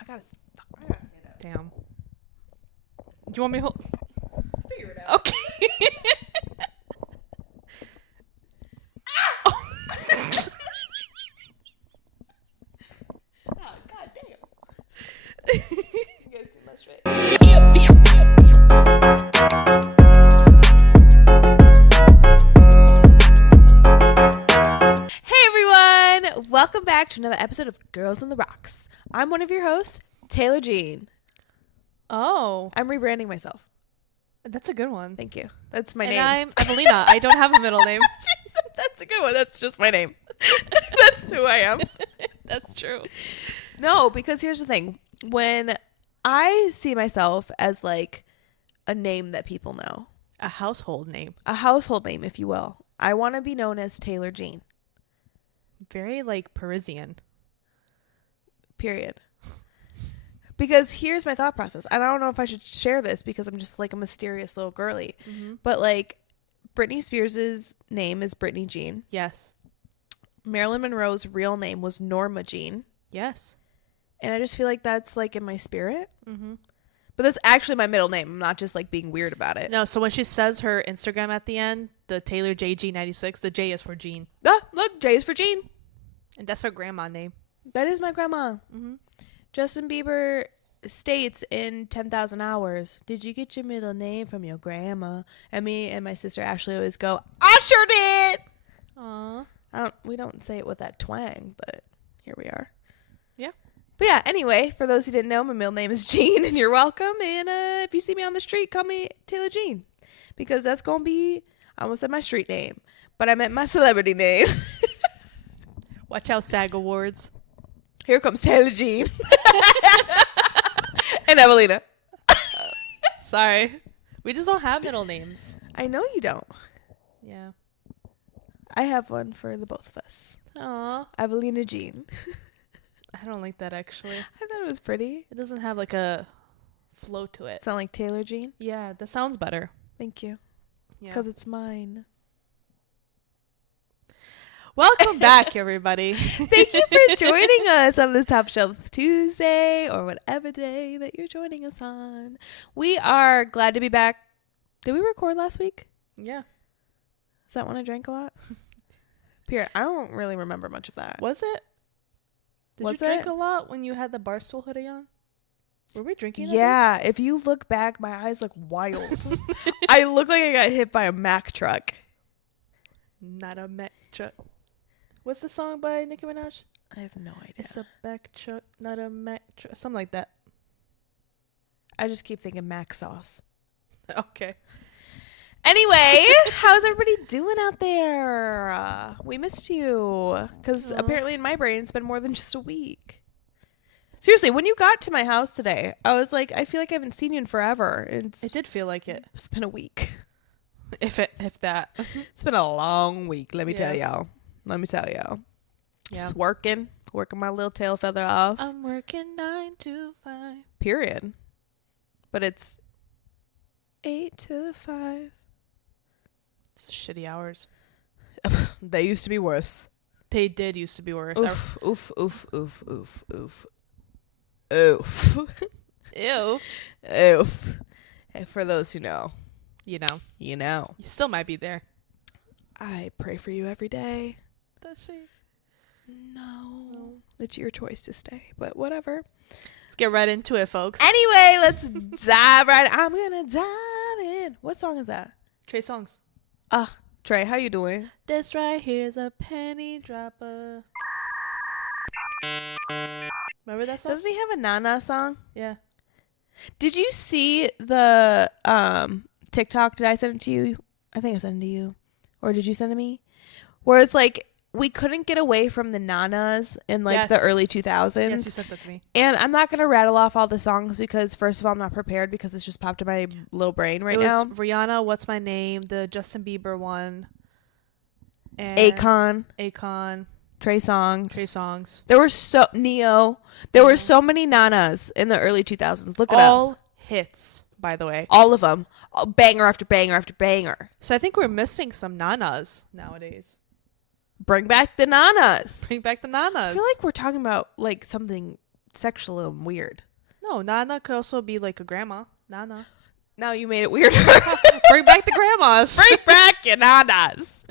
I gotta stand up. Damn. Do you want me to hold? Figure it out. Okay. Oh, God damn. You guys see my straight? Hey everyone! Welcome back to another episode of Girls on the Rocks. I'm one of your hosts, Taylor Jean. Oh, I'm rebranding myself. that's a good one. Thank you. That's my And name. I'm Evelina. I don't have a middle name. That's a good one. That's just my name. That's who I am. That's true. No, because here's the thing. When I see myself as like a name that people know, A household name. a household name, if you will, I want to be known as Taylor Jean. Very like Parisian. Period. Because here's my thought process. And I don't know if I should share this because I'm just like a mysterious little girly. Mm-hmm. But like Britney Spears' name is Britney Jean. Yes. Marilyn Monroe's real name was Norma Jean. Yes. And I just feel like that's like in my spirit. Mm-hmm. But that's actually my middle name. I'm not just like being weird about it. No, so when she says her Instagram at the end, the Taylor JG96, the J is for Jean. Ah, look, J is for Jean. And that's her grandma name. That is my grandma. Mm-hmm. Justin Bieber states in 10,000 Hours, did you get your middle name from your grandma? And me and my sister Ashley always go, Usher did! Aw. We don't say it with that twang, but here we are. Yeah. But yeah, anyway, for those who didn't know, my middle name is Jean, and you're welcome. And if you see me on the street, call me Taylor Jean. Because that's going to be, I almost said my street name, but I meant my celebrity name. Watch out, SAG Awards. Here comes Taylor Jean. And Evelina. Sorry. We just don't have middle names. I know you don't. Yeah. I have one for the both of us. Aw. Evelina Jean. I don't like that actually. I thought it was pretty. It doesn't have like a flow to it. Sound like Taylor Jean? Yeah, that sounds better. Thank you. Yeah. Because it's mine. Welcome back, everybody. Thank you for joining us on this Top Shelf Tuesday or whatever day that you're joining us on. We are glad to be back. Did we record last week? Yeah. Is that when I drank a lot? Period. I don't really remember much of that. Was it? Did Was you drink it? a lot when you had the Barstool hoodie on? Were we drinking? Yeah. If you look back, my eyes look wild. I look like I got hit by a Mack truck. Not a Mack truck. What's the song by Nicki Minaj? I have no idea. It's a Mack truck, not a Mack truck. Something like that. I just keep thinking Mac sauce. Okay. Anyway, how's everybody doing out there? We missed you. Because apparently in my brain, it's been more than just a week. Seriously, when you got to my house today, I was like, I feel like I haven't seen you in forever. It did feel like it. It's been a week. If that. It's been a long week, let me Yeah. tell y'all. Let me tell y'all. Yeah. Just working my little tail feather off. I'm working 9 to 5. Period. But it's 8 to 5. It's shitty hours. They used to be worse. They did used to be worse. Oof, oof, oof, oof, oof, oof. Oof. Ew. Oof. And for those who know, You know. you know. You still might be there. I pray for you every day. Does she? No. It's your choice to stay, but whatever. Let's get right into it, folks. Anyway, let's dive right. I'm gonna dive in. What song is that? Trey Songs. Trey, how you doing? This right here's a penny dropper. Remember that song? Doesn't he have a Nana song? Yeah. Did you see the TikTok? Did I send it to you? I think I sent it to you. Or did you send it to me? Where it's like we couldn't get away from the Nanas in like the Yes. early 2000s. Yes, you sent that to me. And I'm not going to rattle off all the songs because first of all, I'm not prepared because it's just popped in my little brain right it was now. Rihanna, What's My Name, the Justin Bieber one. And Akon, Trey Songs. Trey Songs. There were Neo. There were so many Nanas in the early 2000s. Look it up. All hits, by the way. All of them. Banger after banger after banger. So I think we're missing some nanas nowadays. Bring back the Nanas. Bring back the nanas. I feel like we're talking about like something sexual and weird. No, Nana could also be like a grandma. Nana. Now you made it weirder. Bring back the grandmas. Bring back your nanas.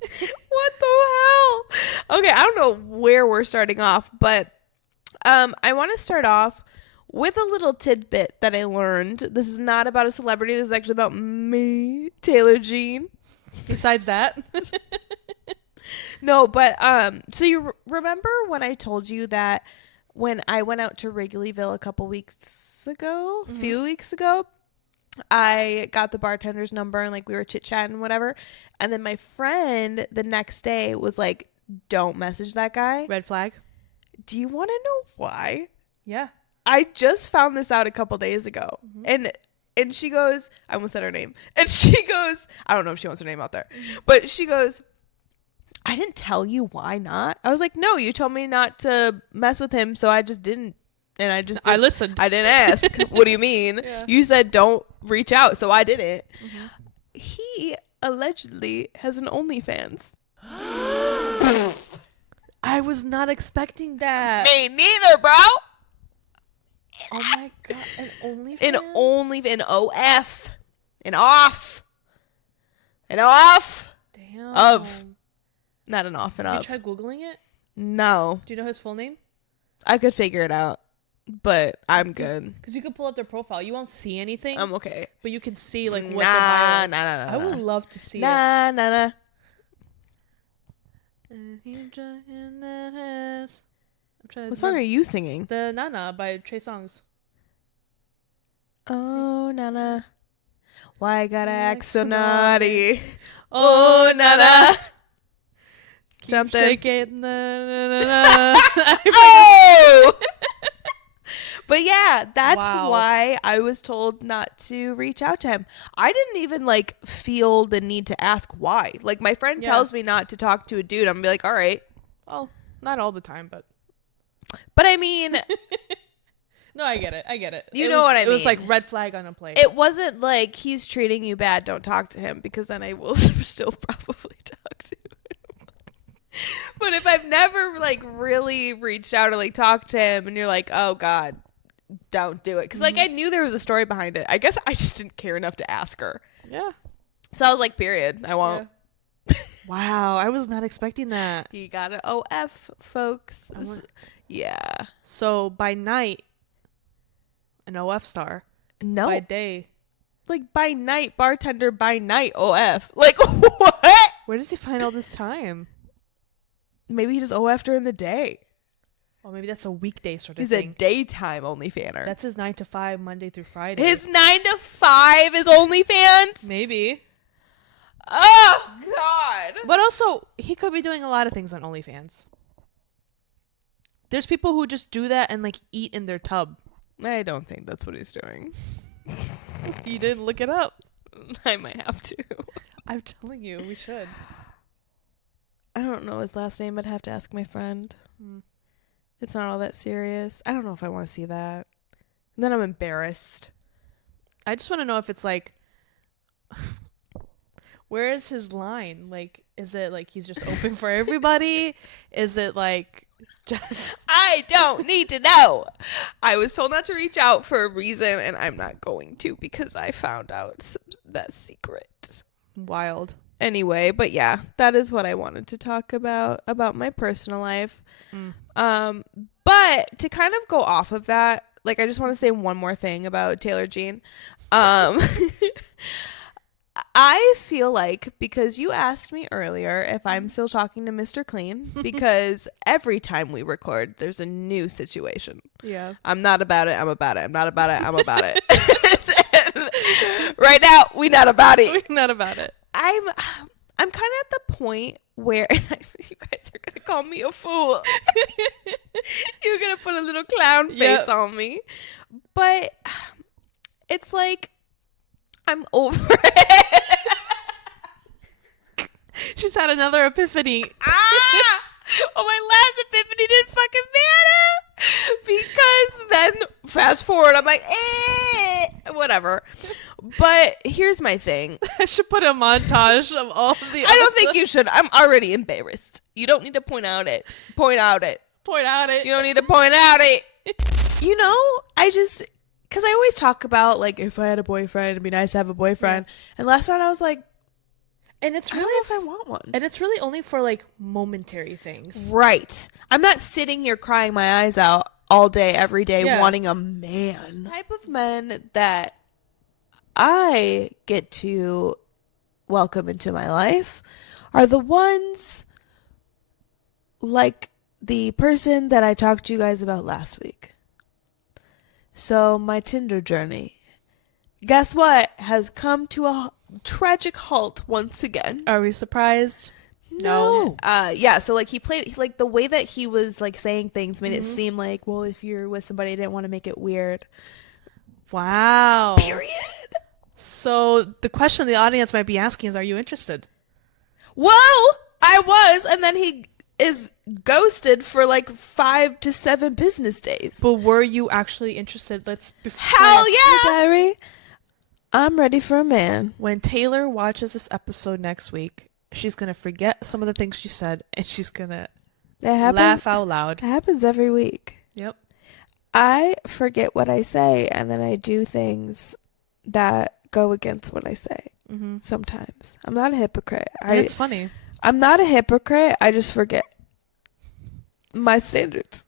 What the hell? Okay, I don't know where we're starting off, but I want to start off with a little tidbit that I learned. This is not about a celebrity. This is actually about me, Taylor Jean. Besides that. No, but so you remember when I told you that when I went out to Wrigleyville a few weeks ago, I got the bartender's number and like we were chit-chatting and whatever. And then my friend the next day was like, don't message that guy. Red flag. Do you want to know why? Yeah. I just found this out a couple days ago. And she goes, I almost said her name. And she goes, I don't know if she wants her name out there. But she goes, I didn't tell you why not. I was like, no, you told me not to mess with him, so I just didn't. And I listened. I didn't ask. What do you mean? Yeah. You said don't reach out, so I didn't. He allegedly has an OnlyFans. I was not expecting that. Me neither, bro. Oh my god, an OnlyFans? An OF. An off. An off. Damn. Of. Not an off and Did you of. try Googling it? No. Do you know his full name? I could figure it out, but I'm good. Because you could pull up their profile. You won't see anything, I'm okay. but you can see like what Nah, the bio is. nah. I would love to see it. Nah. I'm trying to What song are you singing? The Nana by Trey Songz. Oh, Nana. Why gotta act so naughty? Oh, Nana. Keep Something. shaking. Na. Oh! But yeah, that's Wow. why I was told not to reach out to him. I didn't even like feel the need to ask why. Like my friend Yeah. tells me not to talk to a dude. I'm gonna be like, all right. Well, not all the time, but But I mean, no, I get it. You know what I It was mean. like red flag on a plate. it wasn't like he's treating you bad, don't talk to him, because then I will still probably talk to him. But if I've never like really reached out or like talked to him and you're like, oh God, don't do it. Because like I knew there was a story behind it. I guess I just didn't care enough to ask her. Yeah. So I was like, period. I won't. Wow, I was not expecting that. You got to OF, folks. Yeah. So by night, an OF star. No. By day, Like by night, bartender by night, OF. Like what? where does he find all this time? Maybe he just OF during the day. Oh, maybe that's a weekday sort of He's thing. a daytime OnlyFanner. That's his 9 to 5, Monday through Friday. His 9 to 5 is OnlyFans? Maybe. Oh, God. But also, he could be doing a lot of things on OnlyFans. There's people who just do that and like eat in their tub. I don't think that's what he's doing. You didn't look it up. I might have to. I'm telling you, we should. I don't know his last name. I'd have to ask my friend. It's not all that serious. I don't know if I want to see that. And then I'm embarrassed. I just want to know if it's like, where is his line? Like, is it like he's just open for everybody? Is it like just... I don't need to know. I was told not to reach out for a reason, and I'm not going to because I found out that secret. Wild. Anyway, but yeah, that is what I wanted to talk about my personal life. But to kind of go off of that, like I just want to say one more thing about Taylor Jean. I feel like, because you asked me earlier if I'm still talking to Mr. Clean, because every time we record, there's a new situation. Yeah. I'm not about it. I'm about it. I'm not about it. I'm about it. Right now, we not about it. We're not about it. I'm kind of at the point where you guys are gonna call me a fool. You're gonna put a little clown face on me, but it's like I'm over it. She's had another epiphany. Oh, my last epiphany didn't fucking matter, because then fast forward, I'm like, whatever. But here's my thing. I should put a montage of all of the... I don't think you should. I'm already embarrassed. You don't need to point out it. point out it. You don't need to point out it. You know, because I always talk about, like, if I had a boyfriend, it'd be nice to have a boyfriend. Yeah. And last night I was like, and it's really, I don't know if I want one. And it's really only for, like, momentary things. Right. I'm not sitting here crying my eyes out all day, every day, wanting a man. The type of men that I get to welcome into my life are the ones like the person that I talked to you guys about last week. So my Tinder journey, guess what, has come to a tragic halt once again. Are we surprised? No. Yeah, so like he played, like the way that he was like saying things made it seem like, well, if you're with somebody, I didn't want to make it weird. Wow. Period. So the question the audience might be asking is, are you interested? Well, I was, and then he is ghosted for like 5 to 7 business days. But were you actually interested? Hell yeah! Diary, I'm ready for a man. When Taylor watches this episode next week, she's gonna forget some of the things she said, and she's gonna laugh out loud. It happens every week. Yep. I forget what I say, and then I do things that go against what I say. Sometimes. I'm not a hypocrite. It's funny. I'm not a hypocrite. I just forget my standards.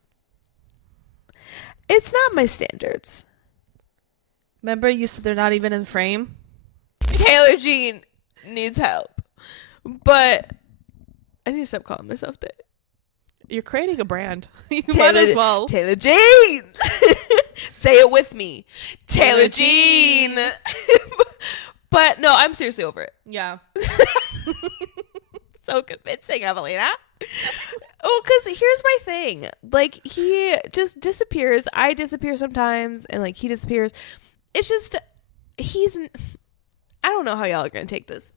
It's not my standards. Remember you said they're not even in frame? Taylor Jean needs help. But I need to stop calling myself that. You're creating a brand. You might as well. Taylor Jean. Say it with me. Taylor Jean. But no, I'm seriously over it. Yeah. So convincing, Evelina. Oh, because here's my thing. Like, he just disappears. I disappear sometimes, and like he disappears. It's just, I don't know how y'all are going to take this.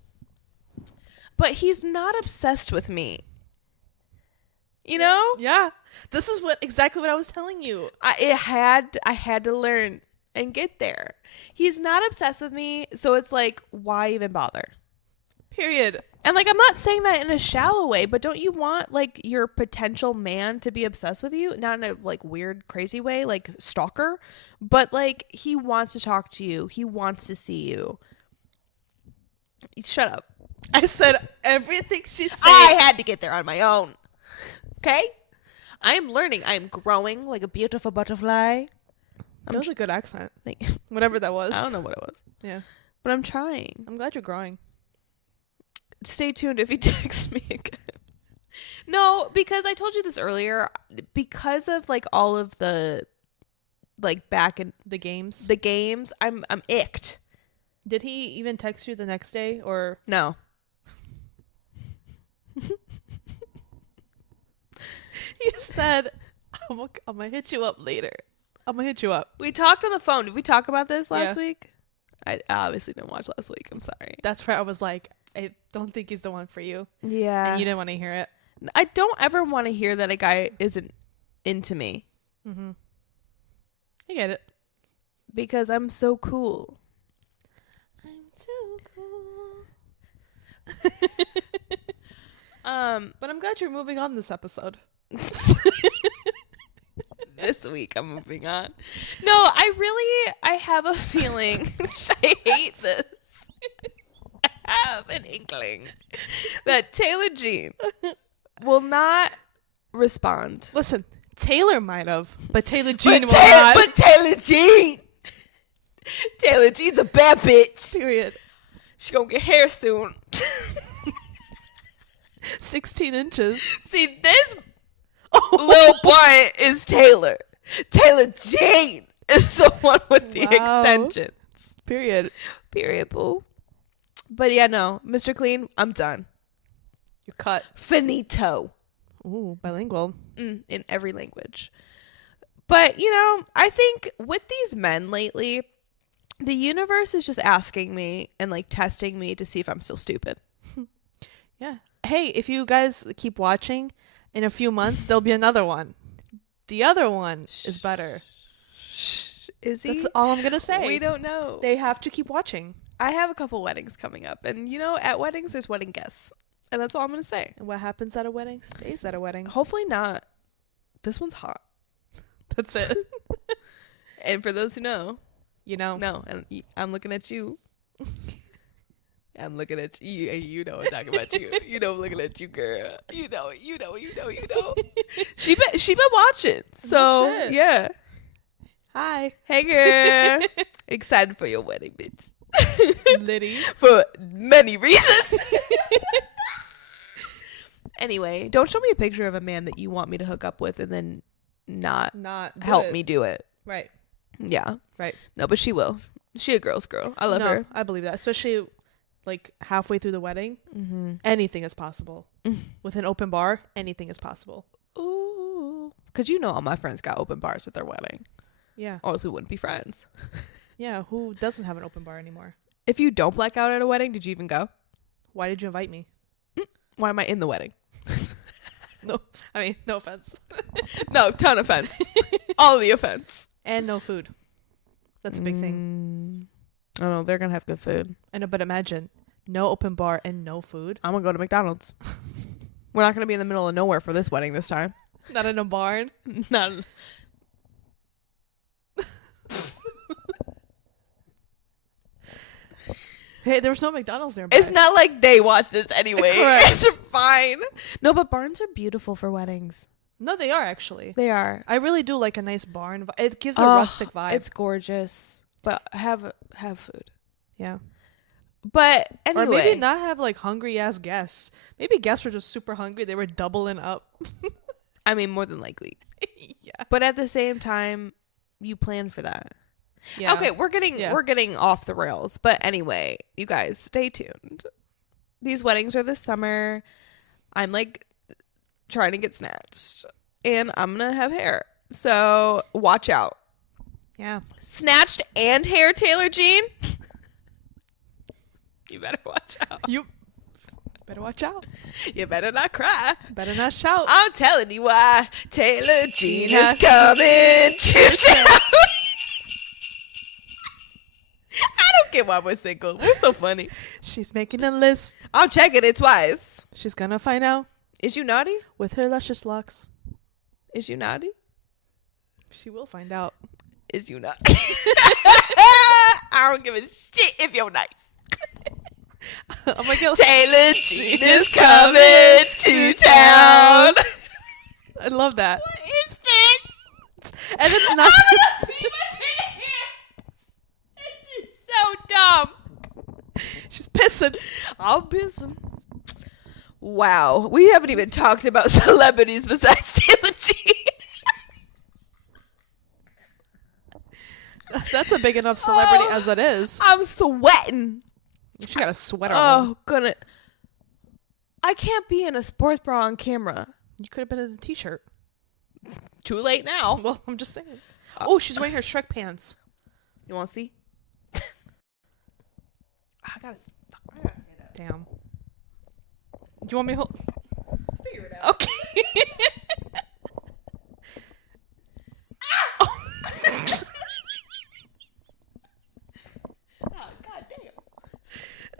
But he's not obsessed with me. You know? Yeah. This is exactly what I was telling you. I had to learn and get there. He's not obsessed with me, so it's like, why even bother? Period. And like, I'm not saying that in a shallow way, but don't you want like your potential man to be obsessed with you? Not in a like weird, crazy way, like stalker, but like he wants to talk to you. He wants to see you. Shut up. I said everything she said. I had to get there on my own. Okay? I am learning. I am growing like a beautiful butterfly. That was a good accent. Like, whatever that was. I don't know what it was. Yeah. But I'm trying. I'm glad you're growing. Stay tuned if he texts me again. No, because I told you this earlier. Because of like all of the like back in the games, I'm icked. Did he even text you the next day or no? He said, I'm gonna hit you up later. I'm gonna hit you up. We talked on the phone. Did we talk about this last week? I obviously didn't watch last week. I'm sorry. That's where I was like, I don't think he's the one for you. Yeah. And you didn't want to hear it. I don't ever want to hear that a guy isn't into me. Mm-hmm. I get it. Because I'm so cool. I'm too cool. But I'm glad you're moving on this episode. This week I'm moving on. No, I have a feeling. I hate this. I have an inkling that Taylor Jean will not respond. Listen, Taylor might have, but Taylor Jean will not. But Taylor Jean. Taylor Jean's a bad bitch. Period. She gonna get hair soon. 16 inches. See, this little boy is Taylor. Taylor Jean is the one with the extensions. Period. Period, boo. But yeah, no. Mr. Clean, I'm done. You're cut. Finito. Ooh, bilingual. In every language. But, you know, I think with these men lately, the universe is just asking me and like testing me to see if I'm still stupid. Yeah. Hey, if you guys keep watching, in a few months, there'll be another one. The other one is better. Is he? That's all I'm going to say. We don't know. They have to keep watching. I have a couple weddings coming up. And, you know, at weddings, there's wedding guests. And that's all I'm going to say. And what happens at a wedding stays at a wedding. Hopefully not. this one's hot. That's it. And for those who know, No. and I'm looking at you. I'm looking at you, and you know I'm talking about you. You know I'm looking at you, girl. You know. She been watching. So shit. yeah. Hi. Hey girl. Excited for your wedding, bitch. Liddy. For many reasons. Anyway, don't show me a picture of a man that you want me to hook up with and then not help me do it. Right. Yeah. Right. No, but she will. She a girl's girl. I love her. I believe that. Especially like halfway through the wedding. Mm-hmm. Anything is possible. With an open bar, anything is possible. Ooh. Because you know all my friends got open bars at their wedding. Yeah. Or else we wouldn't be friends. Yeah. Who doesn't have an open bar anymore? If you don't black out at a wedding, did you even go? Why did you invite me? Why am I in the wedding? No. I mean, no offense. No, ton offense. All the offense. And no food. That's a big thing. I know, they're going to have good food. I know, but imagine no open bar and no food. I'm going to go to McDonald's. We're not going to be in the middle of nowhere for this wedding this time. Not in a barn. Not. Hey, there was no McDonald's nearby. It's not like they watch this anyway. Correct. It's fine. No, but barns are beautiful for weddings. No, they are actually. They are. I really do like a nice barn. It gives a rustic vibe. It's gorgeous. But have food. Yeah. But anyway. Or maybe not have like hungry ass guests. Maybe guests were just super hungry. They were doubling up. I mean, more than likely. Yeah. But at the same time, you plan for that. Yeah. Okay, we're getting off the rails. But anyway, you guys, stay tuned. These weddings are this summer. I'm like trying to get snatched. And I'm going to have hair. So watch out. Yeah. Snatched and hair, Taylor Jean? You better watch out. You better watch out. You better not cry. Better not shout. I'm telling you why. Taylor Jean is coming to town. I don't get why we're single. We're so funny. She's making a list. I'm checking it twice. She's gonna find out Is you naughty? with her luscious locks. Is you naughty? She will find out. Is you naughty? I don't give a shit if you're nice. Oh my god. Taylor Jean is coming to town. I love that. What is this? And it's not. This is so dumb. She's pissing. I'm pissing. Wow, we haven't even talked about celebrities besides Taylor Jean. That's a big enough celebrity as it is. I'm sweating. She got a sweater on. Oh, I can't be in a sports bra on camera. You could have been in a t-shirt. Too late now. Well, I'm just saying. Oh, she's wearing her Shrek pants. You want to see? I gotta stand up. Damn. Do you want me to hold? Figure it out. Okay. Oh, God damn.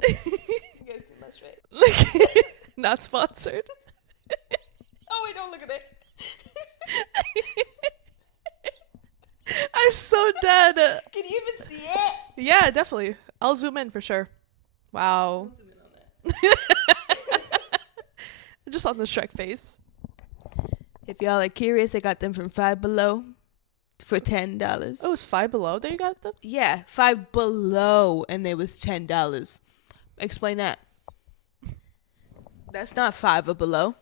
You guys see my Shrek? Look. Not sponsored. Oh, wait, don't look at it. I'm so dead. Can you even see it? Yeah, definitely. I'll zoom in for sure. Wow. Zoom in on that. Just on the Shrek face. If y'all are curious, I got them from Five Below for $10. Oh, it's Five Below that you got them? Yeah, Five Below, and they was $10. Explain that. That's not five or below.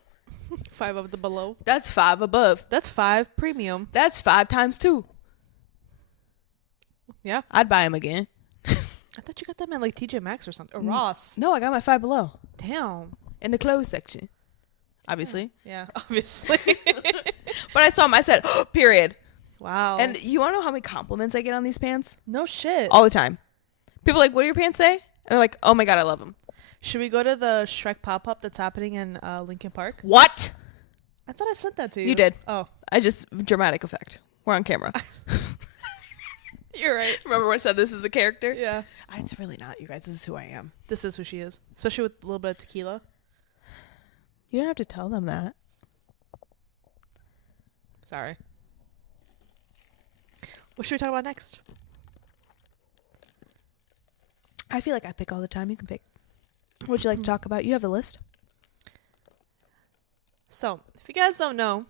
5 of the below. That's 5 above. That's 5 premium. That's 5 times 2. Yeah. I'd buy them again. I thought you got them at like TJ Maxx or something. Or Ross. No, I got my Five Below Damn. in the clothes section. Obviously. Yeah, obviously. But I saw them, I said, oh, period. Wow. And you want to know how many compliments I get on these pants? no shit. All the time. People are like, what do your pants say? And they're like, oh my God, I love them. Should we go to the Shrek pop-up that's happening in Lincoln Park? What? I thought I sent that to you. You did. Oh. I just, dramatic effect. We're on camera. You're right. Remember when I said this is a character? Yeah. It's really not, you guys. This is who I am. This is who she is. Especially with a little bit of tequila. You don't have to tell them that. Sorry. What should we talk about next? I feel like I pick all the time. You can pick. What would you like to talk about? You have a list. So, if you guys don't know,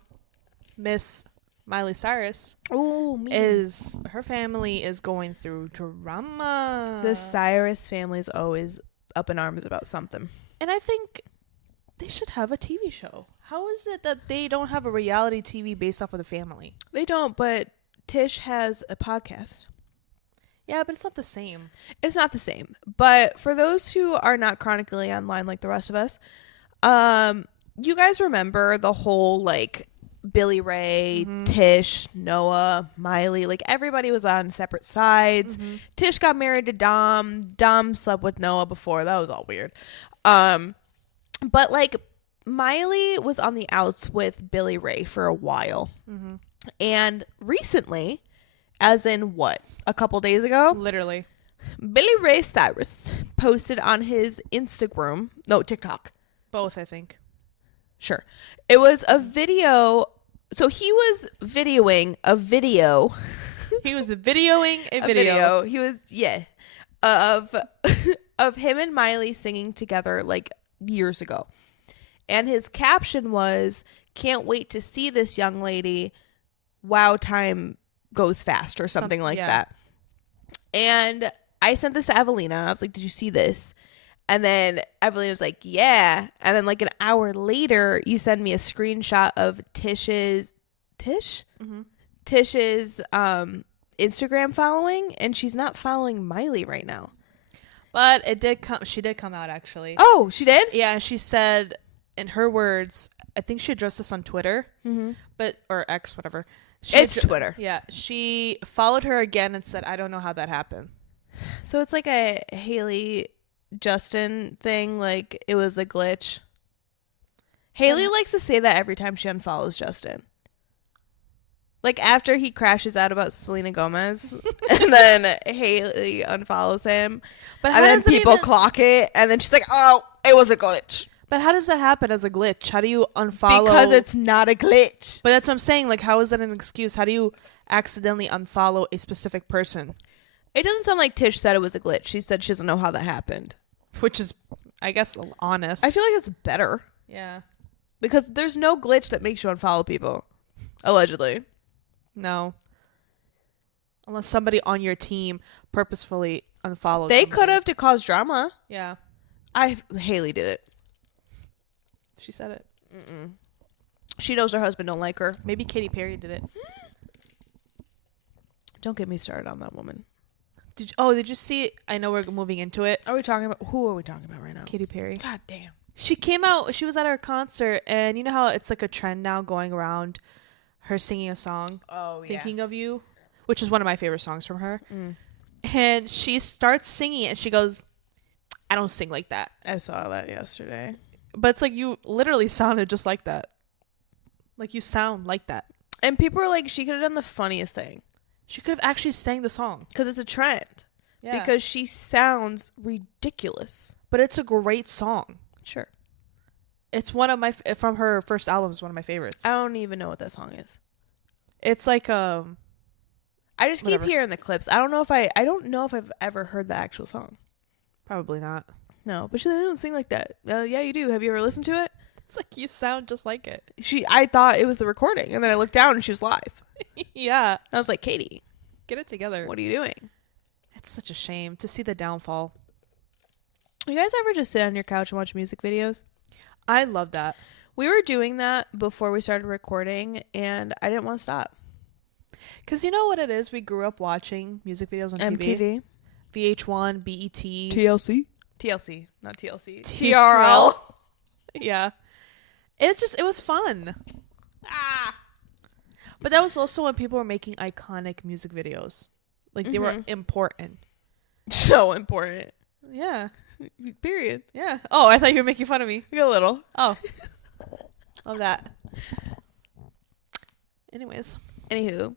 Miss Miley Cyrus her family is going through drama. The Cyrus family is always up in arms about something. And I think they should have a TV show. How is it that they don't have a reality TV based off of the family? They don't, but Tish has a podcast. Yeah, but it's not the same. It's not the same. But for those who are not chronically online like the rest of us, you guys remember the whole like Billy Ray, Tish, Noah, Miley, like everybody was on separate sides. Tish got married to Dom. Dom slept with Noah before. That was all weird. But like Miley was on the outs with Billy Ray for a while. And recently, as in what, a couple days ago, Literally. Billy Ray Cyrus posted on his TikTok. Both, I think. Sure. It was a video. So he was videoing a video. He was videoing a video. He was, of him and Miley singing together like years ago. And his caption was, "Can't wait to see this young lady. Wow, time goes fast," or something like that. And I sent this to Evelina. I was like, "Did you see this?" And then Evelina was like, "Yeah." And then like an hour later, you send me a screenshot of Tish's Instagram following, and she's not following Miley right now. But it did come. She did come out actually. Oh, she did? Yeah, she said, in her words, I think she addressed this on Twitter, or X, whatever. It's Twitter. Yeah, she followed her again and said, "I don't know how that happened." So it's like a Haley Justin thing, like it was a glitch. Haley likes to say that every time she unfollows Justin. Like after he crashes out about Selena Gomez, and then Haley unfollows him, But and then people clock it, and then she's like, "Oh, it was a glitch." But how does that happen as a glitch? How do you unfollow? Because it's not a glitch. But that's what I'm saying. Like, how is that an excuse? How do you accidentally unfollow a specific person? It doesn't sound like Tish said it was a glitch. She said she doesn't know how that happened. Which is, I guess, honest. I feel like it's better. Yeah. Because there's no glitch that makes you unfollow people. Allegedly. No. Unless somebody on your team purposefully unfollows. They could have to cause drama. Yeah. Haley did it. She said it. She knows her husband don't like her. Maybe Katy Perry did it. Don't get me started on that woman. Did you see? I know we're moving into it. Who are we talking about right now? Katy Perry. God damn. She came out. She was at her concert, and you know how it's like a trend now going around her singing a song. Oh, Thinking of You, which is one of my favorite songs from her. And she starts singing it, and she goes, "I don't sing like that." I saw that yesterday. But it's like you literally sounded just like that. Like you sound like that. And people were like, she could have done the funniest thing. She could have actually sang the song. Because it's a trend. Yeah. Because she sounds ridiculous. But it's a great song. Sure. It's one of my, from her first album, is one of my favorites. I don't even know what that song is. It's like, I just keep hearing the clips. I don't know if I've ever heard the actual song. Probably not. No, but she don't sing like that. Yeah, you do. Have you ever listened to it? It's like you sound just like it. I thought it was the recording, and then I looked down and she was live. Yeah. And I was like, "Katie, get it together. What are you doing?" It's such a shame to see the downfall. You guys ever just sit on your couch and watch music videos? I love that. We were doing that before we started recording, and I didn't want to stop. Because you know what it is? We grew up watching music videos on MTV. VH1, BET. TLC, not TLC. TRL. Yeah. It was fun. But that was also when people were making iconic music videos. Like, they were important. So important. Yeah. Period. Yeah. Oh, I thought you were making fun of me. A little. Oh. Love that. Anywho.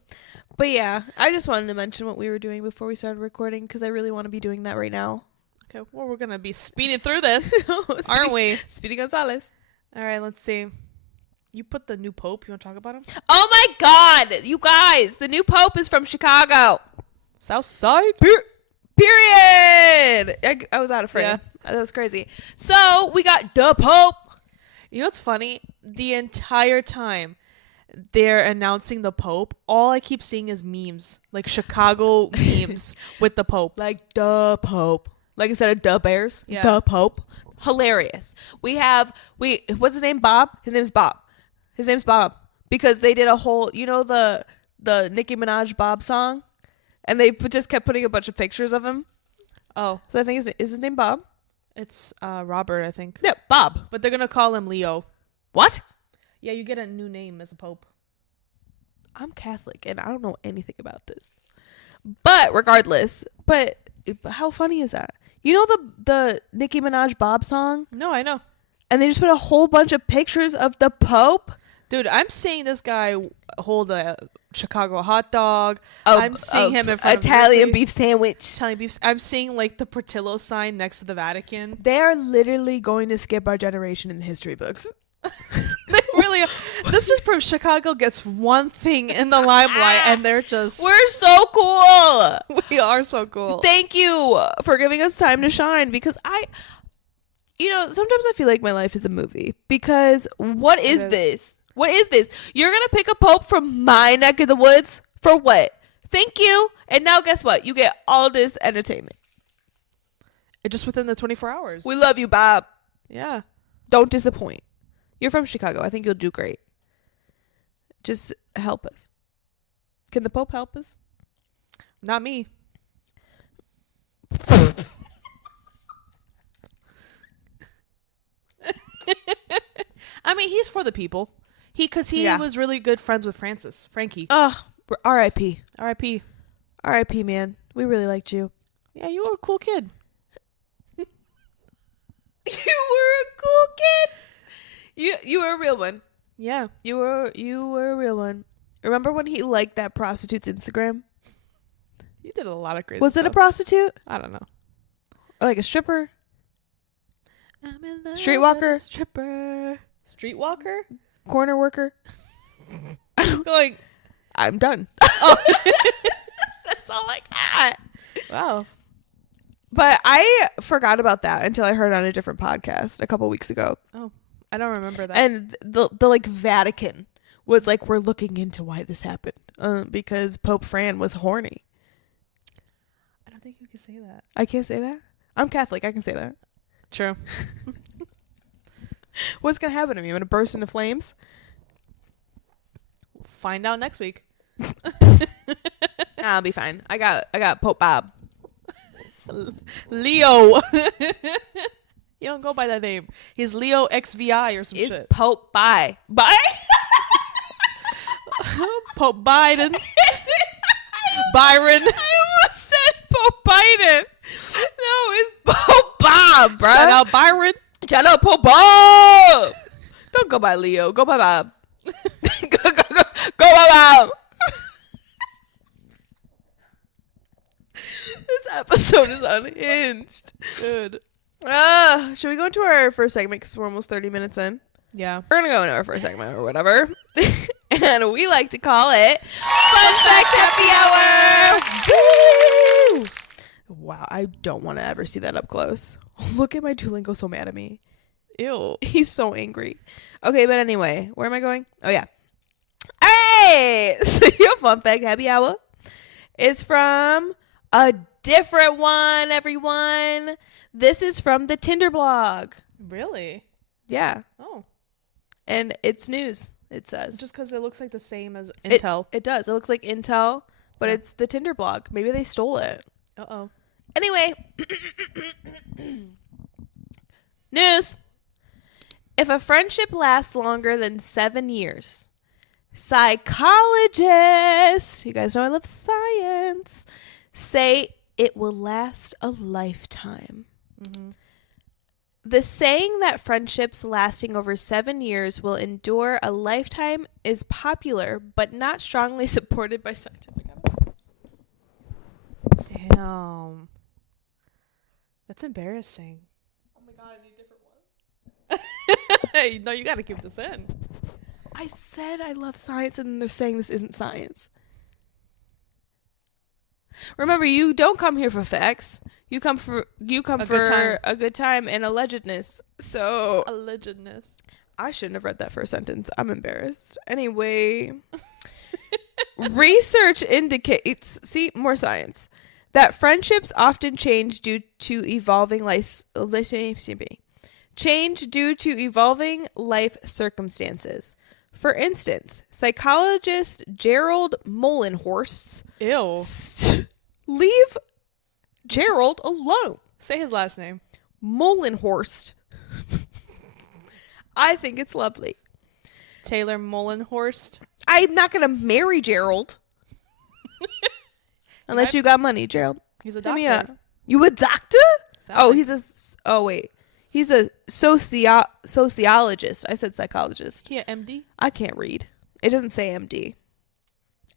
But yeah, I just wanted to mention what we were doing before we started recording because I really want to be doing that right now. Okay, well, we're going to be speeding through this, aren't we? Speedy Gonzalez. All right, let's see. You put the new pope. You want to talk about him? Oh my God, you guys! The new pope is from Chicago. South Side. Period. I was out of frame. Yeah. That was crazy. So we got the pope. You know what's funny? The entire time they're announcing the pope, all I keep seeing is memes, like Chicago memes with the pope, Like the pope. Like instead of the bears, Yeah. the pope. Hilarious. What's his name? Bob? His name's Bob. His name's Bob. Because they did a whole, the Nicki Minaj Bob song? And they just kept putting a bunch of pictures of him. Oh, So I think is his name Bob? it's Robert, I think. Yeah, Bob. But they're gonna call him Leo. What? Yeah, you get a new name as a pope. I'm Catholic and I don't know anything about this. But regardless, but how funny is that? You know the Nicki Minaj Bob song? No, I know. And they just put a whole bunch of pictures of the Pope? Dude, I'm seeing this guy hold a Chicago hot dog. I'm seeing him in front Italian of beef sandwich. Italian beef. I'm seeing like the Portillo sign next to the Vatican. They are literally going to skip our generation in the history books. They really are. This just proves Chicago gets one thing in the limelight and they're just... We're so cool. We are so cool. Thank you for giving us time to shine because sometimes I feel like my life is a movie because what is this? What is this? You're going to pick a pope from my neck of the woods for what? Thank you. And now guess what? You get all this entertainment. It just within the 24 hours. We love you, Bob. Yeah. Don't disappoint. You're from Chicago. I think you'll do great. Just help us. Can the Pope help us? Not me. I mean, he's for the people. Because he was really good friends with Frankie. R.I.P. R.I.P. R.I.P., man. We really liked you. Yeah, you were a cool kid. You were a cool kid. You were a real one. Yeah. You were a real one. Remember when he liked that prostitute's Instagram? You did a lot of crazy Was stuff. it a prostitute? I don't know. Or like a stripper? I'm in love Streetwalker? with a stripper. Streetwalker? Corner worker? I'm going... I'm done. Oh. That's all I got. Wow. But I forgot about that until I heard on a different podcast a couple weeks ago. Oh, I don't remember that. And the like Vatican was like, we're looking into why this happened because Pope Fran was horny. I don't think you can say that. I can't say that. I'm Catholic. I can say that. True. What's gonna happen to me? I'm gonna burst into flames. Find out next week. I'll be fine. I got Pope Bob. Leo. You don't go by that name. He's Leo XVI or some It's shit. Pope Bye. Pope Biden. Byron. I almost said Pope Biden. No, it's Pope Bob, bro. Shout out Byron. Shout out Pope Bob. Don't go by Leo. Go by Bob. Go by Bob. This episode is unhinged. Good. Should we go into our first segment because we're almost 30 minutes in? Yeah. We're going to go into our first segment or whatever. And we like to call it Fun Fact Happy Hour. Woo! Wow, I don't want to ever see that up close. Look at my Duolingo so mad at me. Ew. He's so angry. Okay, but anyway, where am I going? Oh, yeah. Hey! So your Fun Fact Happy Hour is from a different one, everyone. This is from the Tinder blog. Really? Yeah. Oh. And it's news, it says. Just because it looks like the same as Intel. It does. It looks like Intel, but Yeah. it's the Tinder blog. Maybe they stole it. Uh-oh. Anyway. News. If a friendship lasts longer than 7 years, psychologists, you guys know I love science, say it will last a lifetime. Mm-hmm. The saying that friendships lasting over 7 years will endure a lifetime is popular, but not strongly supported by scientific evidence. Damn. That's embarrassing. Oh my god, I need a different one. Hey, no, you gotta keep this in. I said I love science, and then they're saying this isn't science. Remember, you don't come here for facts. You come for a good time and allegedness. So Allegedness. I shouldn't have read that first sentence. I'm embarrassed. Anyway, research indicates, more science, that friendships often change due to evolving life circumstances. For instance, psychologist Gerald Mollenhorst leave Gerald alone. Say his last name. Mollenhorst. I think it's lovely. Taylor Mollenhorst. I'm not going to marry Gerald. Unless you got money, Gerald. He's a Hit me doctor. up. You a doctor? Sounds He's a sociologist. I said psychologist. Yeah, MD. I can't read. It doesn't say MD.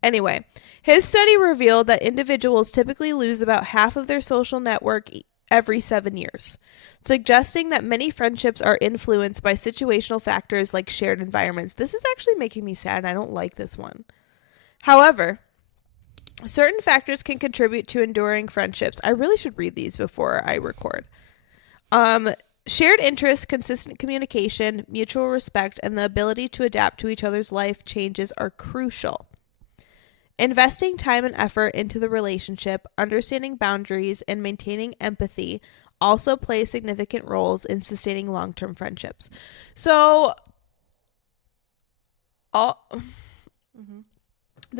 Anyway, his study revealed that individuals typically lose about half of their social network every 7 years, suggesting that many friendships are influenced by situational factors like shared environments. This is actually making me sad, and I don't like this one. However, certain factors can contribute to enduring friendships. I really should read these before I record. Shared interests, consistent communication, mutual respect, and the ability to adapt to each other's life changes are crucial. Investing time and effort into the relationship, understanding boundaries, and maintaining empathy also play significant roles in sustaining long-term friendships. So, the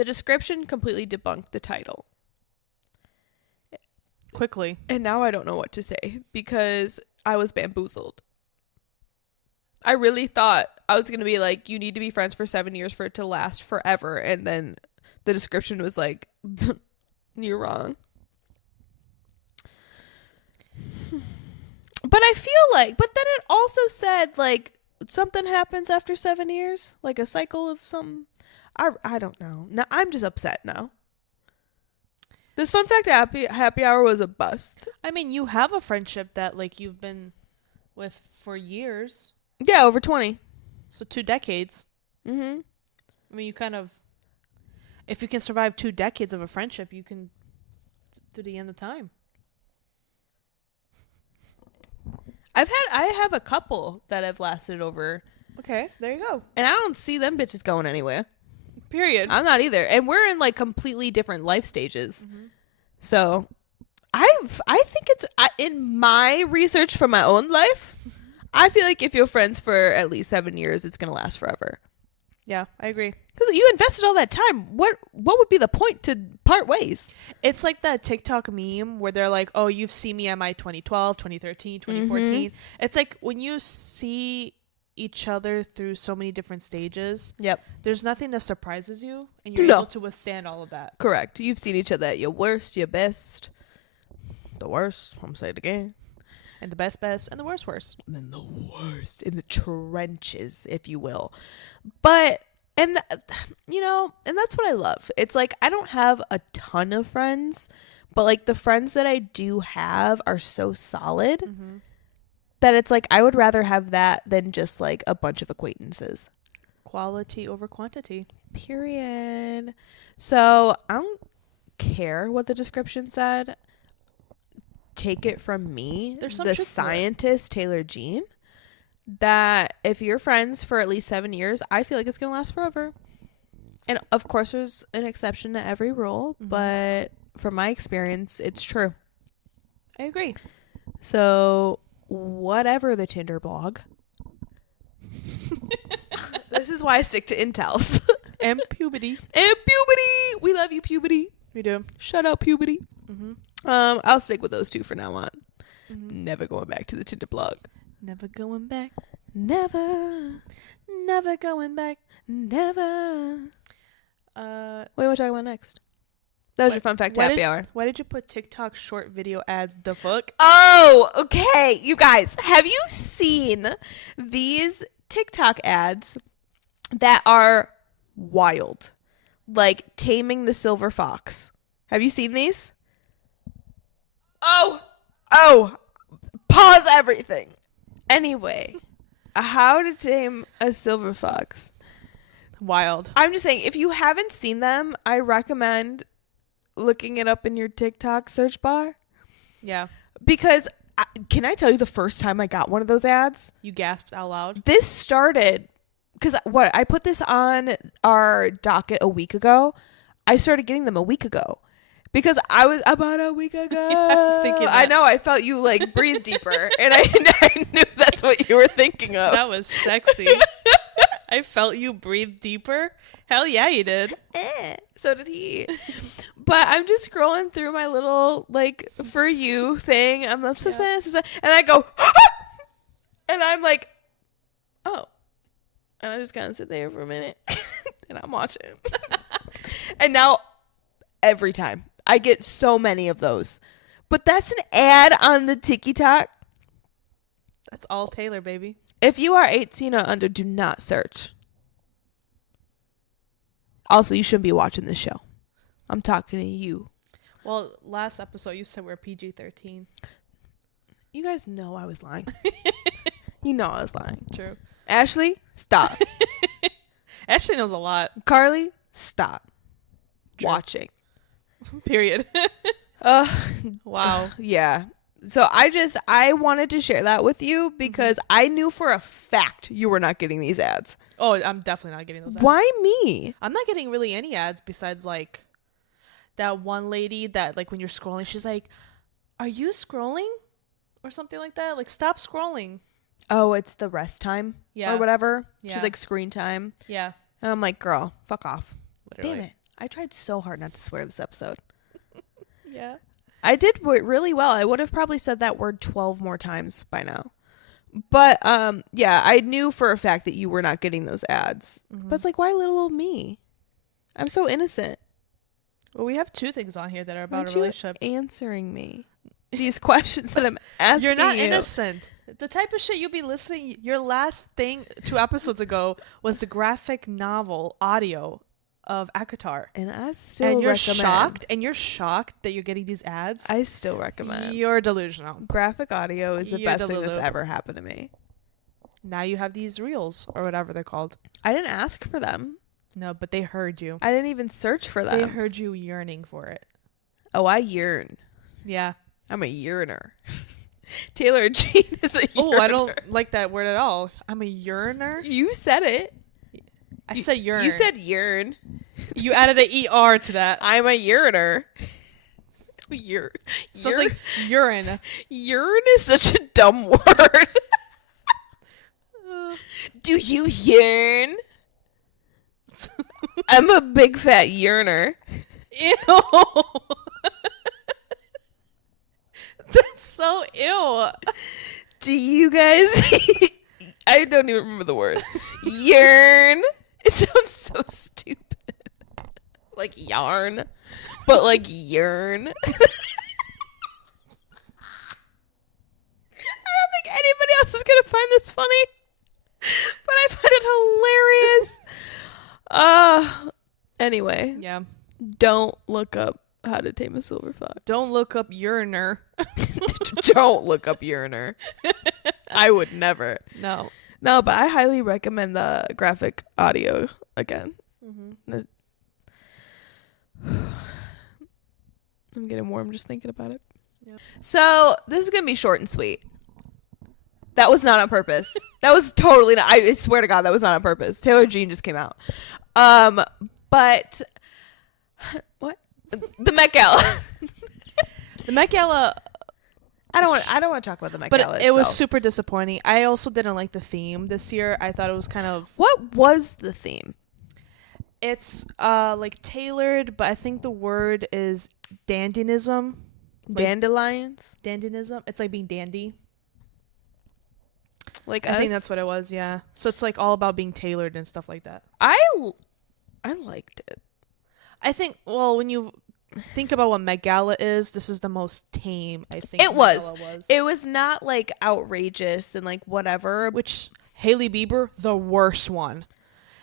description completely debunked the title. Quickly. And now I don't know what to say because I was bamboozled. I really thought I was going to be like, you need to be friends for 7 years for it to last forever. And then the description was like, you're wrong. But I feel like, but then it also said like something happens after 7 years, like a cycle of something. I don't know. Now I'm just upset now. This fun fact happy hour was a bust. I mean, you have a friendship that like you've been with for years. Yeah, over 20. So 2 decades. Mm-hmm. I mean, you kind of, if you can survive 2 decades of a friendship, you can to the end of time. I have a couple that have lasted over. Okay, so there you go. And I don't see them bitches going anywhere. Period. I'm not either. And we're in like completely different life stages. Mm-hmm. So I think it's in my research for my own life, I feel like if you're friends for at least 7 years, it's going to last forever. Yeah, I agree. Because you invested all that time. What would be the point to part ways? It's like that TikTok meme where they're like, oh, you've seen me at my 2012, 2013, 2014. It's like when you see each other through so many different stages. Yep. There's nothing that surprises you, and you're able to withstand all of that. Correct. You've seen each other at your worst, your best, the worst. I'm gonna say it again. And the best, and the worst. And then the worst in the trenches, if you will. But and that's what I love. It's like I don't have a ton of friends, but like the friends that I do have are so solid. Mm-hmm. That it's like I would rather have that than just like a bunch of acquaintances. Quality over quantity. Period. So I don't care what the description said. Take it from me, There's some the truth to scientist Taylor Jean, that if you're friends for at least 7 years, I feel like it's going to last forever. And of course, there's an exception to every rule, but from my experience, it's true. I agree. So whatever the Tinder blog. This is why I stick to intels. And puberty. And puberty. We love you, puberty. We do. Shout out, puberty. Mm-hmm. I'll stick with those two for now on. Mm-hmm. Never going back to the Tinder blog. Never going back. Never going back. Never. What are we talking about next? That was your fun fact happy hour. Why did you put TikTok short video ads the fuck? Oh, okay. You guys, have you seen these TikTok ads that are wild? Like Taming the Silver Fox. Have you seen these? Oh, pause everything. Anyway, how to tame a silver fox. Wild. I'm just saying, if you haven't seen them, I recommend looking it up in your TikTok search bar. Yeah. Because can I tell you the first time I got one of those ads? You gasped out loud. This started because I put this on our docket a week ago. I started getting them a week ago because I was about a week ago. I was thinking that. I know. I felt you like breathe deeper, and I knew that's what you were thinking of. That was sexy. I felt you breathe deeper. Hell yeah, you did. So did he. But I'm just scrolling through my little like For You thing. I'm obsessed, and I go, and I'm like, oh, and I just kind of sit there for a minute, and I'm watching. And now, every time I get so many of those, but that's an ad on the TikTok. That's all Taylor, baby. If you are 18 or under, do not search. Also, you shouldn't be watching this show. I'm talking to you. Well, last episode you said we're PG-13. You guys know I was lying. You know I was lying. True. Ashley, stop. Ashley knows a lot. Carly, stop. True. Watching. Period. Wow. Yeah. So I wanted to share that with you because I knew for a fact you were not getting these ads. Oh, I'm definitely not getting those ads. Why me? I'm not getting really any ads besides like that one lady that like when you're scrolling, she's like, "Are you scrolling?" or something like that. Like, stop scrolling. Oh, it's the rest time or whatever. Yeah. She's like screen time. Yeah. And I'm like, girl, fuck off. Literally. Damn it. I tried so hard not to swear this episode. Yeah. I did really well. I would have probably said that word 12 more times by now. But yeah, I knew for a fact that you were not getting those ads. Mm-hmm. But it's like, why little old me? I'm so innocent. Well, we have two things on here that are about Aren't a relationship. you answering me these questions that I'm asking you? You're not innocent. The type of shit you'll be listening. Your last thing 2 episodes ago was the graphic novel audio of Akatar. And I still and you're recommend. shocked. And you're shocked that you're getting these ads. I still recommend. You're delusional. Graphic audio is the You're best thing that's ever happened to me. Now you have these reels or whatever they're called. I didn't ask for them. No, but they heard you. I didn't even search for them. They heard you yearning for it. Oh, I yearn. Yeah. I'm a yearner. Taylor Jean is a yearner. Oh, I don't like that word at all. I'm a yearner. You said it. I said yearn. You said yearn. You added an ER to that. I'm a yearner. Sounds like urine. Urine is such a dumb word. Do you yearn? I'm a big fat yearner. Ew. That's so ew. Do you guys... I don't even remember the word. Yearn. It sounds so stupid. Like yarn. But like yearn. I don't think anybody else is going to find this funny. But I find it hilarious. Anyway. Yeah. Don't look up How to Tame a Silver Fox. Don't look up uriner. Don't look up uriner. I would never. No. No, but I highly recommend the graphic audio again. Mm-hmm. I'm getting warm just thinking about it. Yeah. So this is going to be short and sweet. That was not on purpose. That was totally not. I swear to God, that was not on purpose. Taylor Jean just came out. But what? The Met Gala. The Met Gala. I don't want to talk about the Met Gala. But it was super disappointing. I also didn't like the theme this year. I thought it was kind of... What was the theme? It's like tailored, but I think the word is dandyism. Like, Dandelions? dandyism. It's like being dandy. Like I think that's what it was, yeah. So it's like all about being tailored and stuff like that. I liked it. I think, well, when you think about what Met Gala is, this is the most tame, I think. It was. It was not like outrageous and like whatever. Which Hailey Bieber, the worst one.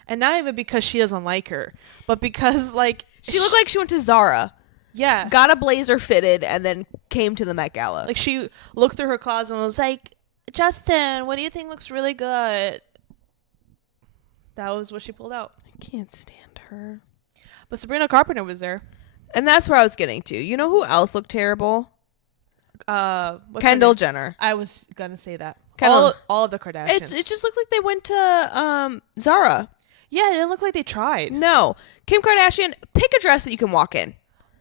And not even because she doesn't like her, but because like she looked like she went to Zara. Yeah. Got a blazer fitted and then came to the Met Gala. Like she looked through her closet and was like, Justin, what do you think looks really good? that was what she pulled out. I can't stand her. But Sabrina Carpenter was there. And that's where I was getting to. You know who else looked terrible? What's her Kendall name? Jenner. I was gonna say that. Kendall. All of the Kardashians. It just looked like they went to Zara. Yeah, it didn't look like they tried. No. Kim Kardashian, pick a dress that you can walk in.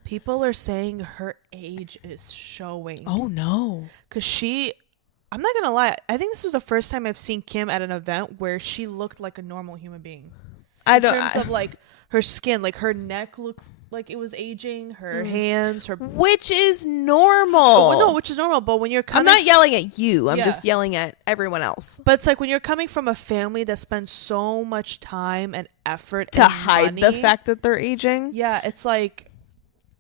People are saying her age is showing. Oh, no. Because I'm not going to lie, I think this is the first time I've seen Kim at an event where she looked like a normal human being. In terms of, like, her skin, like, her neck looked like it was aging, her hands, her... Which is normal. No, which is normal, but when you're coming... I'm not yelling at you. I'm Yeah. just yelling at everyone else. But it's like when you're coming from a family that spends so much time and effort To and hide the money, fact that they're aging. yeah, it's like...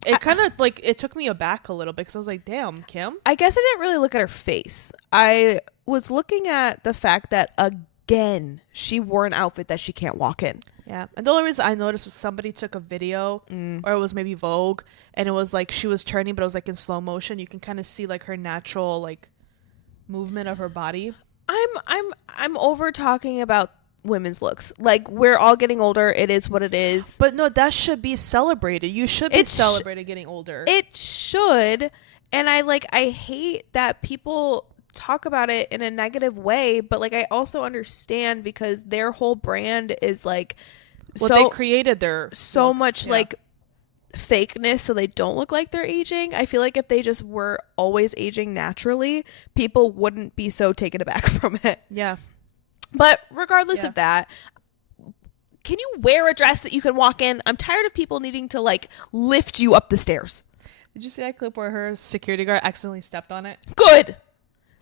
It kind of, like, it took me aback a little bit because I was like, damn, Kim? I guess I didn't really look at her face. I was looking at the fact that, again, she wore an outfit that she can't walk in. Yeah. And the only reason I noticed was somebody took a video, or it was maybe Vogue, and it was like she was turning, but it was like in slow motion. You can kind of see like her natural like movement of her body. I'm over talking about women's looks. Like, we're all getting older. It is what it is. But no, that should be celebrated. You should be celebrated getting older. It should. And I hate that people talk about it in a negative way, but like I also understand because their whole brand is like they created their so looks, much yeah. like fakeness so they don't look like they're aging. I feel like if they just were always aging naturally, people wouldn't be so taken aback from it. Yeah. But regardless of that, can you wear a dress that you can walk in? I'm tired of people needing to like lift you up the stairs. Did you see that clip where her security guard accidentally stepped on it? Good.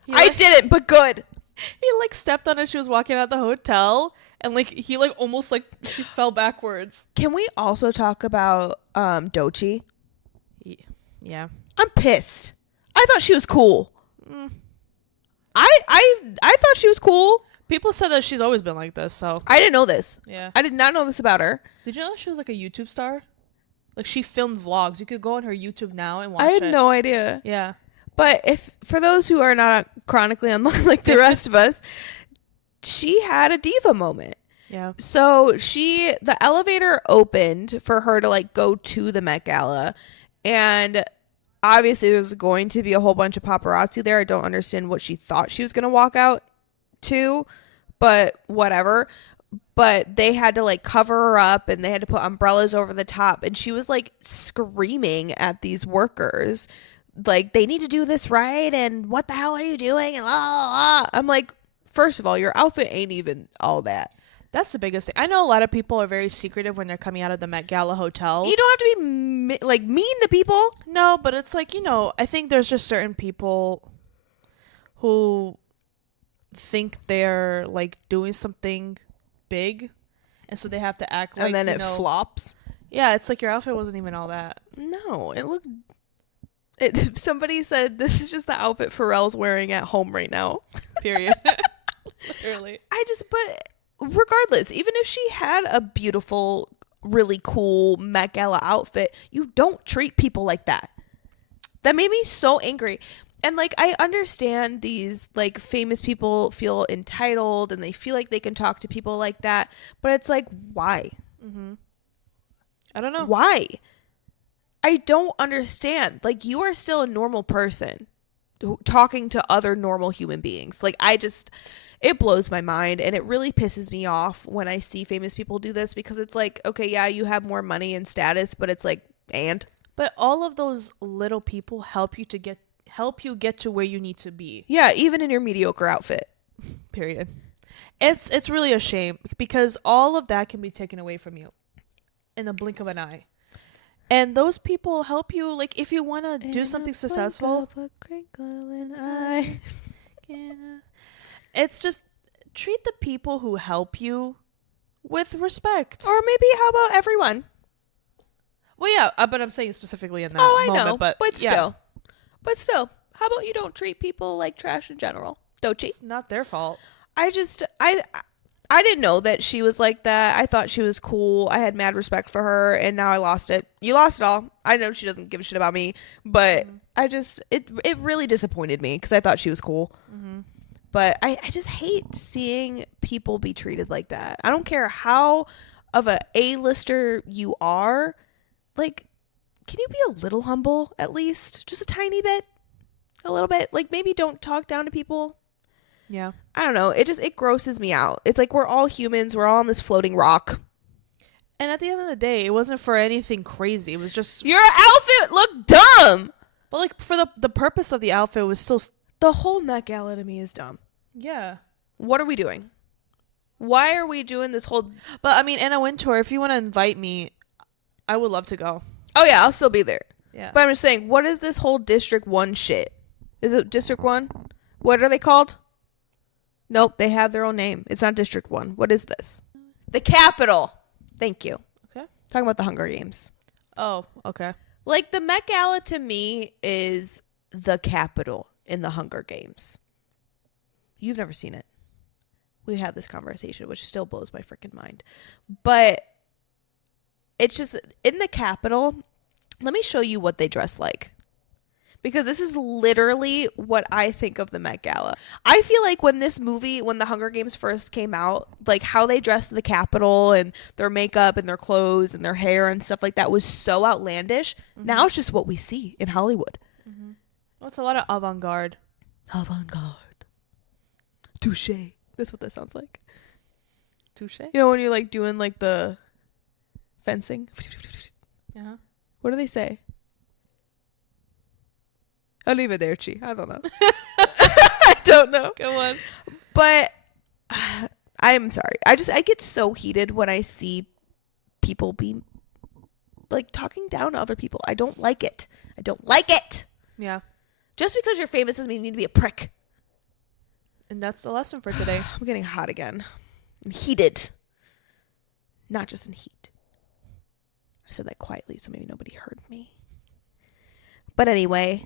I Like, didn't, but good. he like stepped on it. She was walking out the hotel, and like he like almost like she fell backwards. Can we also talk about Doechii? Yeah. I'm pissed. I thought she was cool. I thought she was cool. People said that she's always been like this, so I didn't know this. yeah. I did not know this about her. Did you know she was like a YouTube star? Like she filmed vlogs. You could go on her YouTube now and watch I had it. no idea. Yeah. But if for those who are not chronically online like the rest of us, she had a diva moment. Yeah. So the elevator opened for her to like go to the Met Gala, and obviously there's going to be a whole bunch of paparazzi there. I don't understand what she thought she was going to walk out to, but whatever. But they had to like cover her up, and they had to put umbrellas over the top, and she was like screaming at these workers like, they need to do this right, and what the hell are you doing, and blah, blah, blah. I'm like, first of all, your outfit ain't even all that. That's the biggest thing. I know a lot of people are very secretive when they're coming out of the Met Gala hotel. You don't have to be like mean to people. No, but it's like, I think there's just certain people who think they're like doing something big, and so they have to act like, and then it flops. Yeah, it's like your outfit wasn't even all that. No, it looked... somebody said this is just the outfit Pharrell's wearing at home right now. Period. Literally. But regardless, even if she had a beautiful, really cool Met Gala outfit, you don't treat people like that. That made me so angry. And like, I understand these like famous people feel entitled and they feel like they can talk to people like that, but it's like, why? I don't know. Why? I don't understand. Like, you are still a normal person talking to other normal human beings. Like, it blows my mind, and it really pisses me off when I see famous people do this, because it's like, okay, yeah, you have more money and status, but it's like, and? But all of those little people help you get to where you need to be. Yeah, even in your mediocre outfit. Period. It's really a shame, because all of that can be taken away from you in the blink of an eye. And those people help you, like, if you want to do something successful. It's just treat the people who help you with respect. Or maybe, how about everyone? Well, yeah, but I'm saying specifically in that moment. I know, but yeah. Still, how about you don't treat people like trash in general? Doechii. It's not their fault. I didn't know that she was like that. I thought she was cool. I had mad respect for her, and now I lost it. You lost it all. I know she doesn't give a shit about me, but it really disappointed me because I thought she was cool. But I just hate seeing people be treated like that. I don't care how of a A-lister you are. Like, can you be a little humble at least? Just a tiny bit? A little bit? Like, maybe don't talk down to people. Yeah. I don't know. It grosses me out. It's like we're all humans. We're all on this floating rock. And at the end of the day, it wasn't for anything crazy. It was just... Your outfit looked dumb! But, like, for the purpose of the outfit was still... The whole Met Gala to me is dumb. Yeah. What are we doing? Why are we doing this whole... But, I mean, Anna Wintour, if you want to invite me, I would love to go. Oh, yeah, I'll still be there. Yeah. But I'm just saying, what is this whole District 1 shit? Is it District 1? What are they called? Nope, they have their own name. It's not District 1. What is this? The Capitol. Thank you. Okay. Talking about the Hunger Games. Oh, okay. Like, the Met Gala to me is the Capitol in the Hunger Games. You've never seen it. We had this conversation, which still blows my freaking mind. But it's just, in the Capitol, let me show you what they dress like. Because this is literally what I think of the Met Gala. I feel like when the Hunger Games first came out, like how they dressed the Capitol and their makeup and their clothes and their hair and stuff like that was so outlandish. Mm-hmm. Now it's just what we see in Hollywood. Mm-hmm. Well, it's a lot of avant-garde. Avant-garde. Touche. That's what that sounds like. Touche? You know when you're like doing like the fencing? Uh-huh. What do they say? Arrivederci. I don't know. I don't know. Go on. But I'm sorry. I get so heated when I see people be like talking down to other people. I don't like it. I don't like it. Yeah. Just because you're famous doesn't mean you need to be a prick. And that's the lesson for today. I'm getting hot again. I'm heated. Not just in heat. I said that quietly so maybe nobody heard me. But anyway,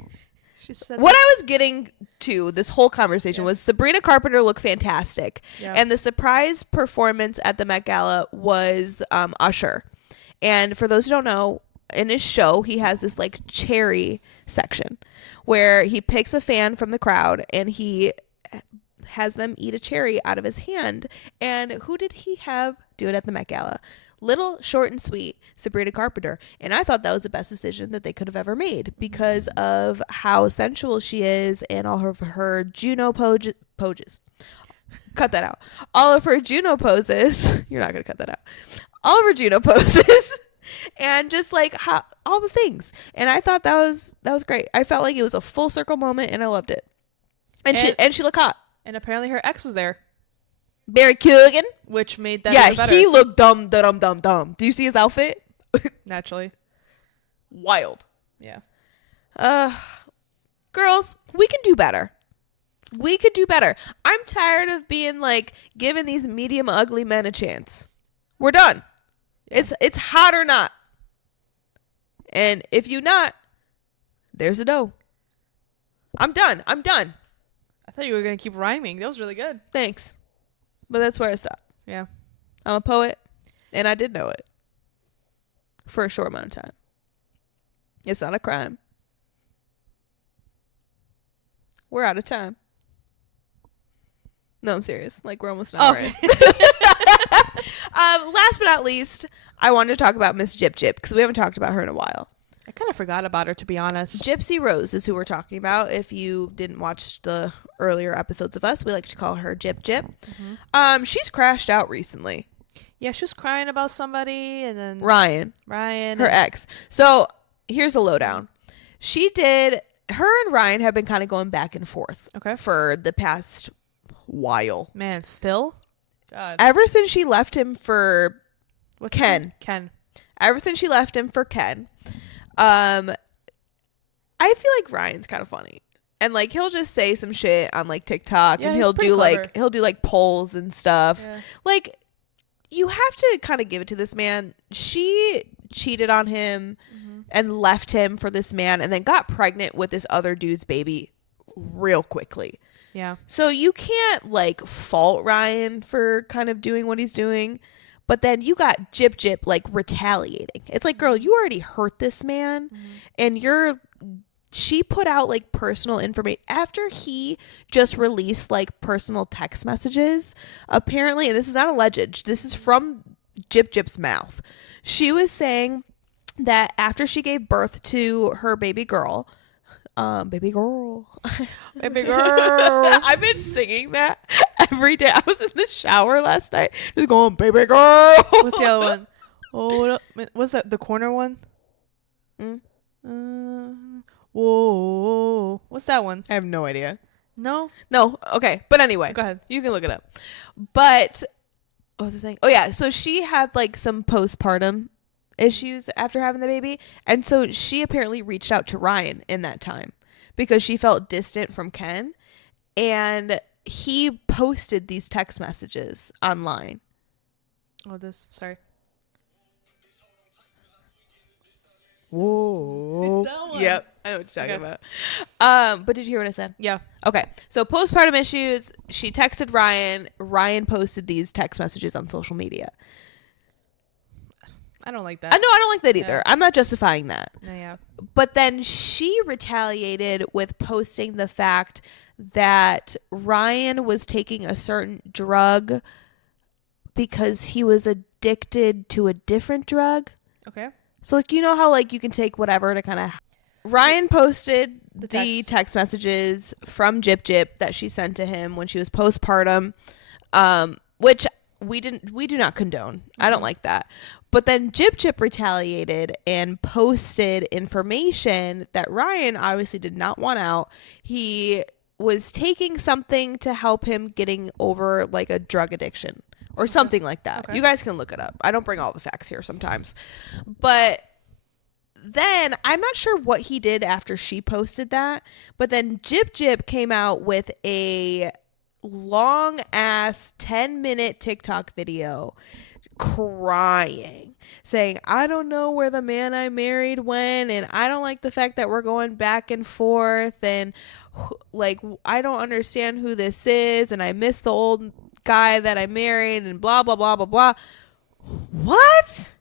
she said what I was getting to this whole conversation was Sabrina Carpenter looked fantastic. Yeah. And the surprise performance at the Met Gala was Usher. And for those who don't know, in his show, he has this like cherry section where he picks a fan from the crowd and he has them eat a cherry out of his hand. And who did he have do it at the Met Gala? Little, short, and sweet Sabrina Carpenter. And I thought that was the best decision that they could have ever made because of how sensual she is and all of her Juno poses. Cut that out. All of her Juno poses. You're not going to cut that out. All of her Juno poses. And just like all the things. And I thought that was great. I felt like it was a full circle moment and I loved it. And she looked hot. And apparently her ex was there. Barry Keoghan. Which made that even better. He looked dumb. Do you see his outfit? Naturally. Wild. Yeah. Girls, we can do better. We could do better. I'm tired of being like giving these medium ugly men a chance. We're done. It's hot or not. And if you not, there's a dough. I'm done. I thought you were going to keep rhyming. That was really good. Thanks. But that's where I stop. Yeah. I'm a poet, and I did know it. For a short amount of time. It's not a crime. We're out of time. No, I'm serious. Like, we're almost done already. Last but not least, I wanted to talk about Miss Gyp because we haven't talked about her in a while. I kind of forgot about her, to be honest. Gypsy Rose is who we're talking about. If you didn't watch the earlier episodes of us, we like to call her Gyp. Mm-hmm. She's crashed out recently. Yeah, she was crying about somebody, and then Ryan, her ex. So here's a lowdown. Her and Ryan have been kind of going back and forth. Okay. For the past while. Man, still? God. Ever since she left him for Ken. Ever since she left him for Ken. I feel like Ryan's kind of funny. And like he'll just say some shit on like TikTok and he'll do like polls and stuff. Yeah. Like you have to kind of give it to this man. She cheated on him and left him for this man and then got pregnant with this other dude's baby real quickly. Yeah. So you can't like fault Ryan for kind of doing what he's doing. But then you got Gyp like retaliating. It's like, girl, you already hurt this man and you're she put out like personal information after he just released like personal text messages. Apparently, and this is not alleged, this is from Gyp's mouth. She was saying that after she gave birth to her baby girl, baby girl. I've been singing that every day. I was in the shower last night just going, baby girl. What's the other one? Oh, what's that? The corner one? Whoa. What's that one? I have no idea. No? Okay. But anyway, go ahead. You can look it up. But what was I saying? Oh yeah. So she had like some postpartum issues after having the baby. And so she apparently reached out to Ryan in that time because she felt distant from Ken. And he posted these text messages online. Sorry. Whoa. Yep. I know what you're talking about. But did you hear what I said? Yeah. Okay. So postpartum issues. She texted Ryan. Ryan posted these text messages on social media. I don't like that. I don't like that either. I'm not justifying that. No, yeah. But then she retaliated with posting the fact that Ryan was taking a certain drug because he was addicted to a different drug. Okay. So like, you know how like you can take whatever to kind of. Ryan posted the text messages from Gyp that she sent to him when she was postpartum, which we do not condone. I don't like that. But then Gyp retaliated and posted information that Ryan obviously did not want out. He was taking something to help him getting over like a drug addiction or something like that. Okay. You guys can look it up. I don't bring all the facts here sometimes. But then I'm not sure what he did after she posted that. But then Gyp came out with a long ass 10-minute TikTok video crying, saying, I don't know where the man I married went, and I don't like the fact that we're going back and forth, and like I don't understand who this is, and I miss the old guy that I married, and blah blah blah blah blah. What?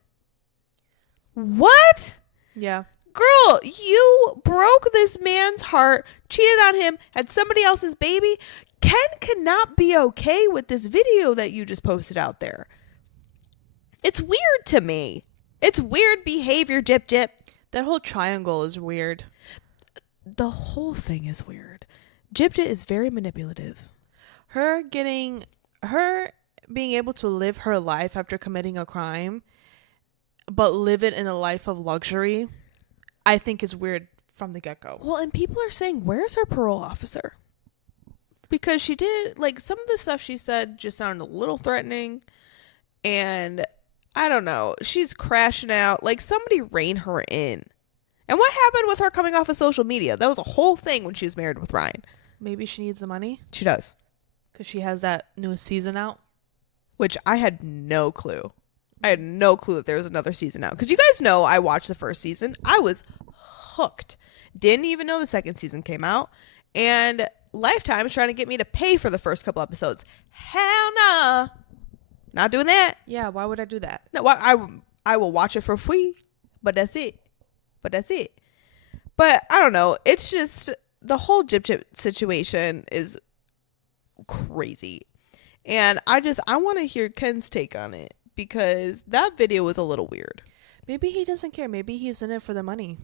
Yeah. Girl, you broke this man's heart, cheated on him, had somebody else's baby. Ken cannot be okay with this video that you just posted out there. It's weird to me. It's weird behavior, Gyp. That whole triangle is weird. The whole thing is weird. Gyp is very manipulative. Her being able to live her life after committing a crime, but live it in a life of luxury, I think is weird from the get-go. Well, and people are saying, where's her parole officer? Because she did, like, some of the stuff she said just sounded a little threatening. And I don't know. She's crashing out. Like, somebody rein her in. And what happened with her coming off of social media? That was a whole thing when she was married with Ryan. Maybe she needs the money. She does. Because she has that newest season out. Which I had no clue. I had no clue that there was another season out. Because you guys know I watched the first season. I was hooked. Didn't even know the second season came out. And Lifetime is trying to get me to pay for the first couple episodes. Hell nah. Not doing that. Yeah, why would I do that? No, I will watch it for free. But that's it. But I don't know. It's just the whole Gyp situation is crazy. And I want to hear Ken's take on it. Because that video was a little weird. Maybe he doesn't care. Maybe he's in it for the money.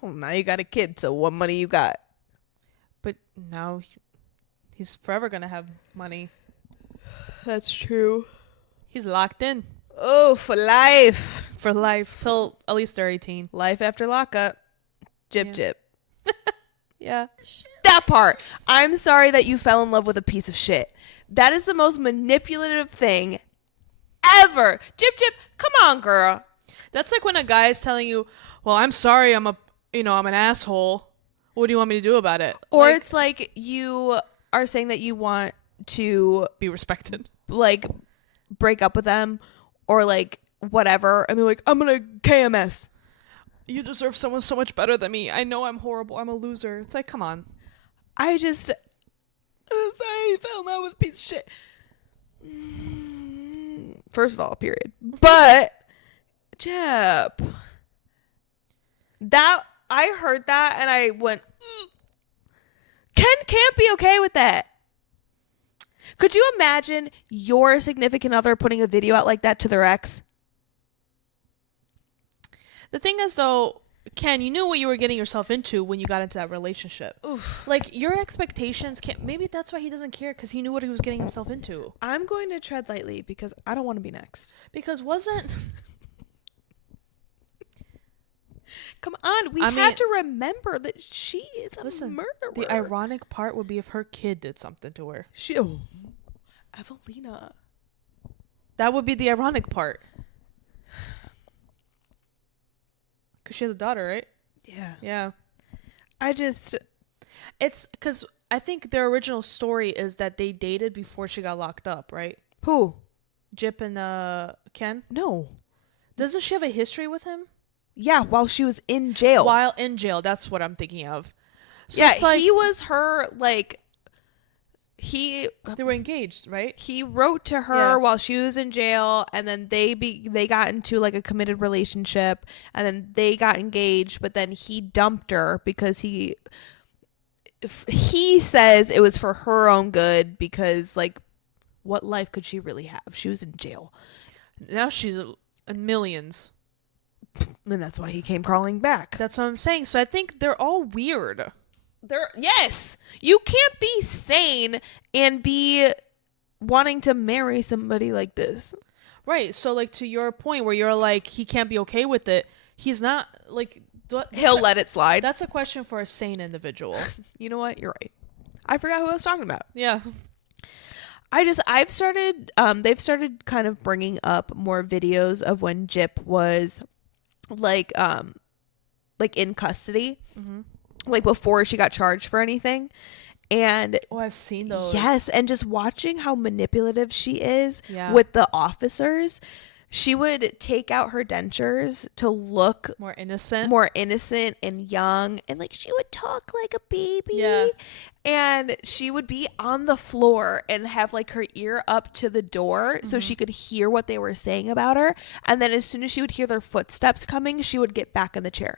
Well, now you got a kid, so what money you got? But now he's forever going to have money. That's true. He's locked in. Oh, for life. For life. Till at least they're 18. Life after lockup. Gyp. Yeah. That part. I'm sorry that you fell in love with a piece of shit. That is the most manipulative thing ever. Gyp, come on, girl. That's like when a guy is telling you, well, I'm sorry, I'm an asshole. What do you want me to do about it? Or it's like you are saying that you want to be respected. Like break up with them or like whatever. And they're like, I'm going to KMS. You deserve someone so much better than me. I know I'm horrible. I'm a loser. It's like, come on. I'm sorry you fell in love with a piece of shit. First of all, period. But Gyp, that I heard that and I went, Ken can't be okay with that. Could you imagine your significant other putting a video out like that to their ex? The thing is, though, Ken, you knew what you were getting yourself into when you got into that relationship. Oof. Like, your expectations can't... Maybe that's why he doesn't care, because he knew what he was getting himself into. I'm going to tread lightly because I don't want to be next. Because wasn't... Come on, we have to remember that she is a murderer. The ironic part would be if her kid did something to her. Evelina. That would be the ironic part. Because she has a daughter, right? Yeah. Yeah. It's because I think their original story is that they dated before she got locked up, right? Who? Jip and Ken? No. Doesn't she have a history with him? Yeah, while she was in jail. While in jail, that's what I'm thinking of. So yeah, like, he was her, like, they were engaged, right? He wrote to her while she was in jail, and then they got into, like, a committed relationship, and then they got engaged, but then he dumped her because he says it was for her own good because, like, what life could she really have? She was in jail. Now she's in millions. And that's why he came crawling back. That's what I'm saying. So I think they're all weird. Yes. You can't be sane and be wanting to marry somebody like this. Right. So, like, to your point where you're like, he can't be okay with it. He's not, like... He'll let it slide. That's a question for a sane individual. You know what? You're right. I forgot who I was talking about. Yeah. I've started, they've started kind of bringing up more videos of when Jip was... like in custody, like before she got charged for anything. And I've seen those. Yes, and just watching how manipulative she is with the officers. She would take out her dentures to look more innocent and young, and like she would talk like a baby. And she would be on the floor and have like her ear up to the door so she could hear what they were saying about her. And then as soon as she would hear their footsteps coming, she would get back in the chair.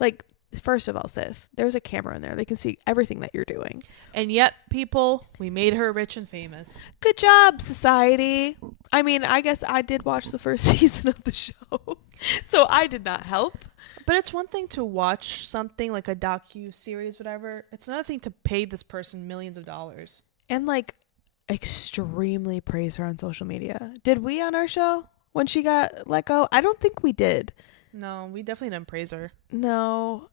Like, first of all, sis, there's a camera in there. They can see everything that you're doing. And yet, people, we made her rich and famous. Good job, society. I mean, I guess I did watch the first season of the show, so I did not help. But it's one thing to watch something like a docu-series, whatever. It's another thing to pay this person millions of dollars. And, like, extremely praise her on social media. Did we on our show when she got let go? I don't think we did. No, we definitely didn't praise her. No.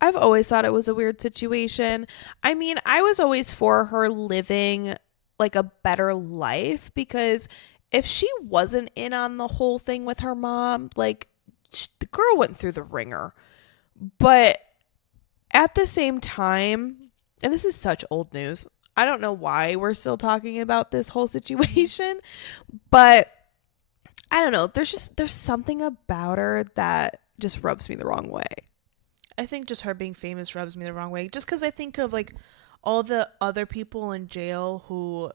I've always thought it was a weird situation. I mean, I was always for her living, like, a better life because if she wasn't in on the whole thing with her mom, like, the girl went through the ringer. But at the same time, and this is such old news, I don't know why we're still talking about this whole situation, but I don't know, there's something about her that just rubs me the wrong way. I think just her being famous rubs me the wrong way, just because I think of like all the other people in jail who,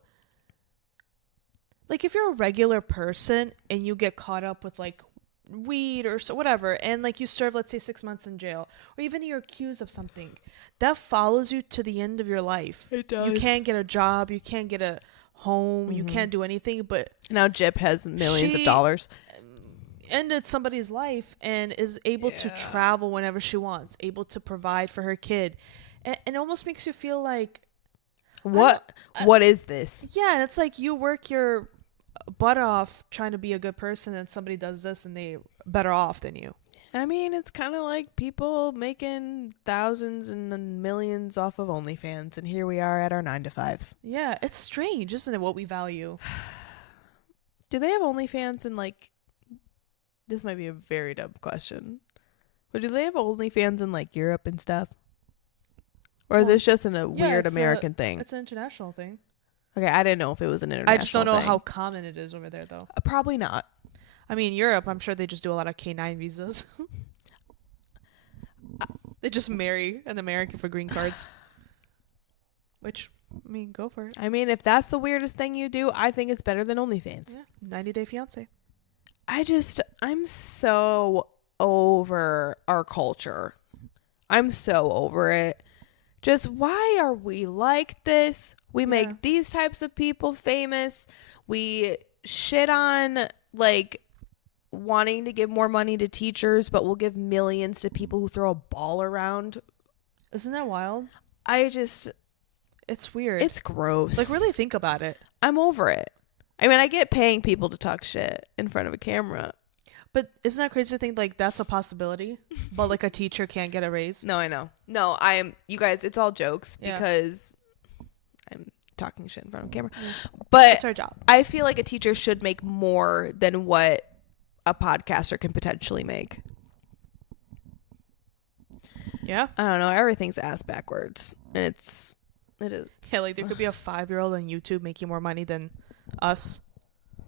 like, if you're a regular person and you get caught up with like weed or so whatever, and like you serve, let's say, 6 months in jail, or even you're accused of something, that follows you to the end of your life. It does. You can't get a job, you can't get a home, you can't do anything. But now Jip has millions of dollars, ended somebody's life, and is able to travel whenever she wants, able to provide for her kid, and it almost makes you feel like, what is this? Yeah, and it's like you work your butt off trying to be a good person, and somebody does this and they're better off than you. I mean, it's kind of like people making thousands and millions off of OnlyFans, and here we are at our 9-to-5s. Yeah, it's strange, isn't it, what we value? Do they have OnlyFans in, like, this might be a very dumb question, but do they have OnlyFans in, like, Europe and stuff? Or is this just a weird American thing? It's an international thing. Okay, I didn't know if it was an international I just don't know thing. how common it is over there, though. Probably not. I mean, Europe, I'm sure they just do a lot of K-9 visas. They just marry an American for green cards. Which, I mean, go for it. I mean, if that's the weirdest thing you do, I think it's better than OnlyFans. Yeah, 90 Day Fiancé. I'm so over our culture. I'm so over it. Just why are we like this? We make these types of people famous. We shit on like wanting to give more money to teachers, but we'll give millions to people who throw a ball around. Isn't that wild? It's weird. It's gross. Like, really think about it. I'm over it. I mean, I get paying people to talk shit in front of a camera. But isn't that crazy to think, like, that's a possibility? But, like, a teacher can't get a raise? No, I know. No, you guys, it's all jokes because I'm talking shit in front of a camera. But it's our job. I feel like a teacher should make more than what a podcaster can potentially make. Yeah. I don't know. Everything's ass backwards. And it is. Yeah, like, there could be a 5-year-old on YouTube making more money than us.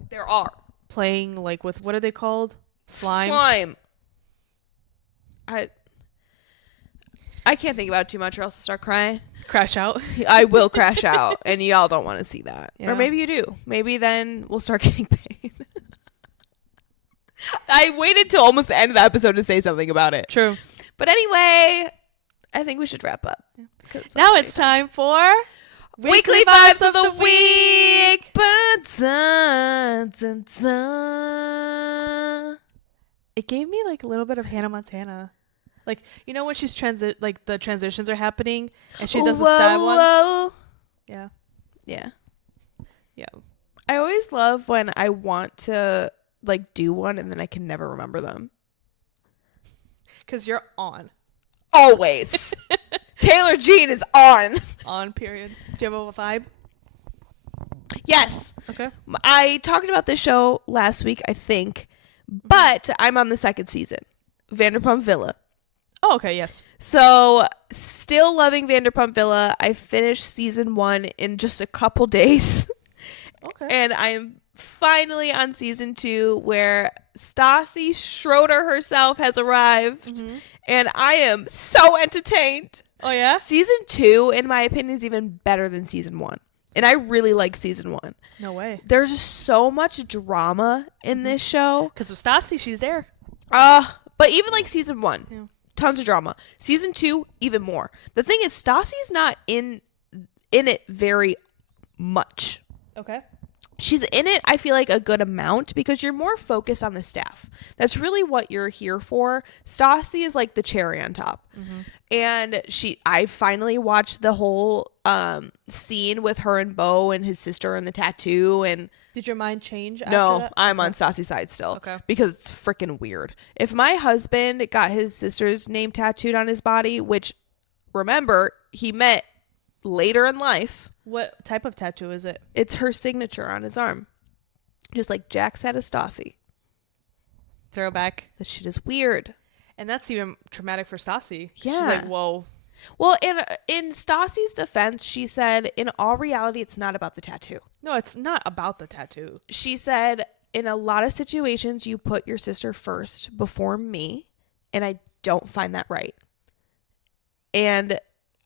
There are. Playing, like, with, what are they called? Slime. I can't think about it too much or else I'll start crying. Crash out. I will crash out, and y'all don't want to see that. Yeah. Or maybe you do. Maybe then we'll start getting paid. I waited till almost the end of the episode to say something about it. True. But anyway, I think we should wrap up. Now it's time for Weekly Vibes of the Week. Dun, dun, dun. It gave me like a little bit of Hannah Montana. Like, you know when she's like the transitions are happening and she does a sad one? Whoa. Yeah. Yeah. Yeah. I always love when I want to like do one and then I can never remember them. 'Cause you're on. Always. Taylor Jean is on. On, period. Do you have a vibe? Yes. Okay. I talked about this show last week, I think, but I'm on the second season. Vanderpump Villa. Oh, okay, yes. So, still loving Vanderpump Villa. I finished season 1 in just a couple days. Okay. And I'm finally on season 2 where Stassi Schroeder herself has arrived. Mm-hmm. And I am so entertained. Oh, yeah? Season 2, in my opinion, is even better than season 1. And I really like season 1. No way. There's so much drama in this show. Because of Stassi, she's there. But even like season 1, tons of drama. Season 2, even more. The thing is, Stassi's not in it very much. Okay. She's in it, I feel like, a good amount because you're more focused on the staff. That's really what you're here for. Stassi is like the cherry on top. Mm-hmm. And I finally watched the whole scene with her and Beau and his sister and the tattoo. And did your mind change after no, that? I'm on Stassi's side still. Okay. Because it's freaking weird. If my husband got his sister's name tattooed on his body, which, remember, he met later in life. What type of tattoo is it? It's her signature on his arm. Just like Jax had a Stassi. Throwback. This shit is weird. And that's even traumatic for Stassi. Yeah. She's like, whoa. Well, in Stassi's defense, she said, in all reality, it's not about the tattoo. No, it's not about the tattoo. She said, in a lot of situations, you put your sister first before me, and I don't find that right. And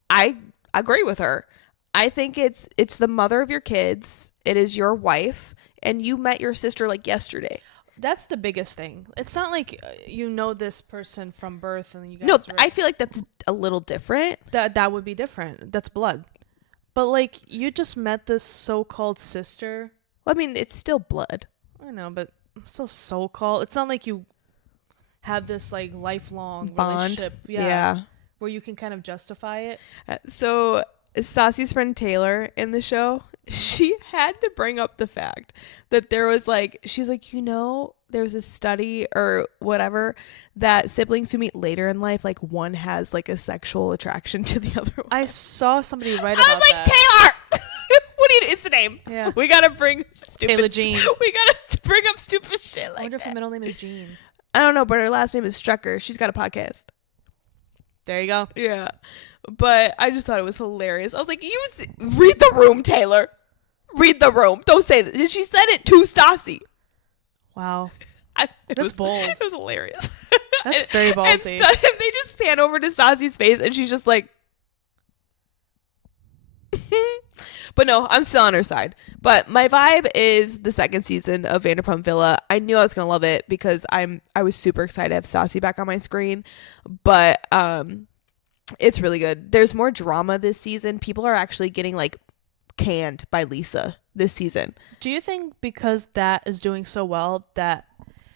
I agree with her. I think it's the mother of your kids. It is your wife, and you met your sister like yesterday. That's the biggest thing. It's not like you know this person from birth and you guys. No, I feel like that's a little different. That would be different. That's blood. But like you just met this so-called sister. Well, I mean, it's still blood. I know, but so-called. It's not like you have this like lifelong bond. Relationship. Yeah. Where you can kind of justify it. So Stassi's friend Taylor in the show, she had to bring up the fact that there was like, she's like, there was a study or whatever that siblings who meet later in life, like one has like a sexual attraction to the other one. I saw somebody write about that. I was like, Taylor! What do you do? It's the name. Yeah. We gotta bring stupid Taylor Jean. We gotta bring up stupid shit like that. I wonder if her middle name is Jean. I don't know, but her last name is Strucker. She's got a podcast. There you go. Yeah. But I just thought it was hilarious. I was like, read the room, Taylor. Read the room. Don't say that. She said it to Stassi. Wow. That's bold. It was hilarious. That's very ballsy. And they just pan over to Stassi's face and she's just like. But no, I'm still on her side. But my vibe is the second season of Vanderpump Villa. I knew I was going to love it because I was super excited to have Stassi back on my screen. But It's really good. There's more drama this season. People are actually getting like canned by Lisa this season. Do you think because that is doing so well that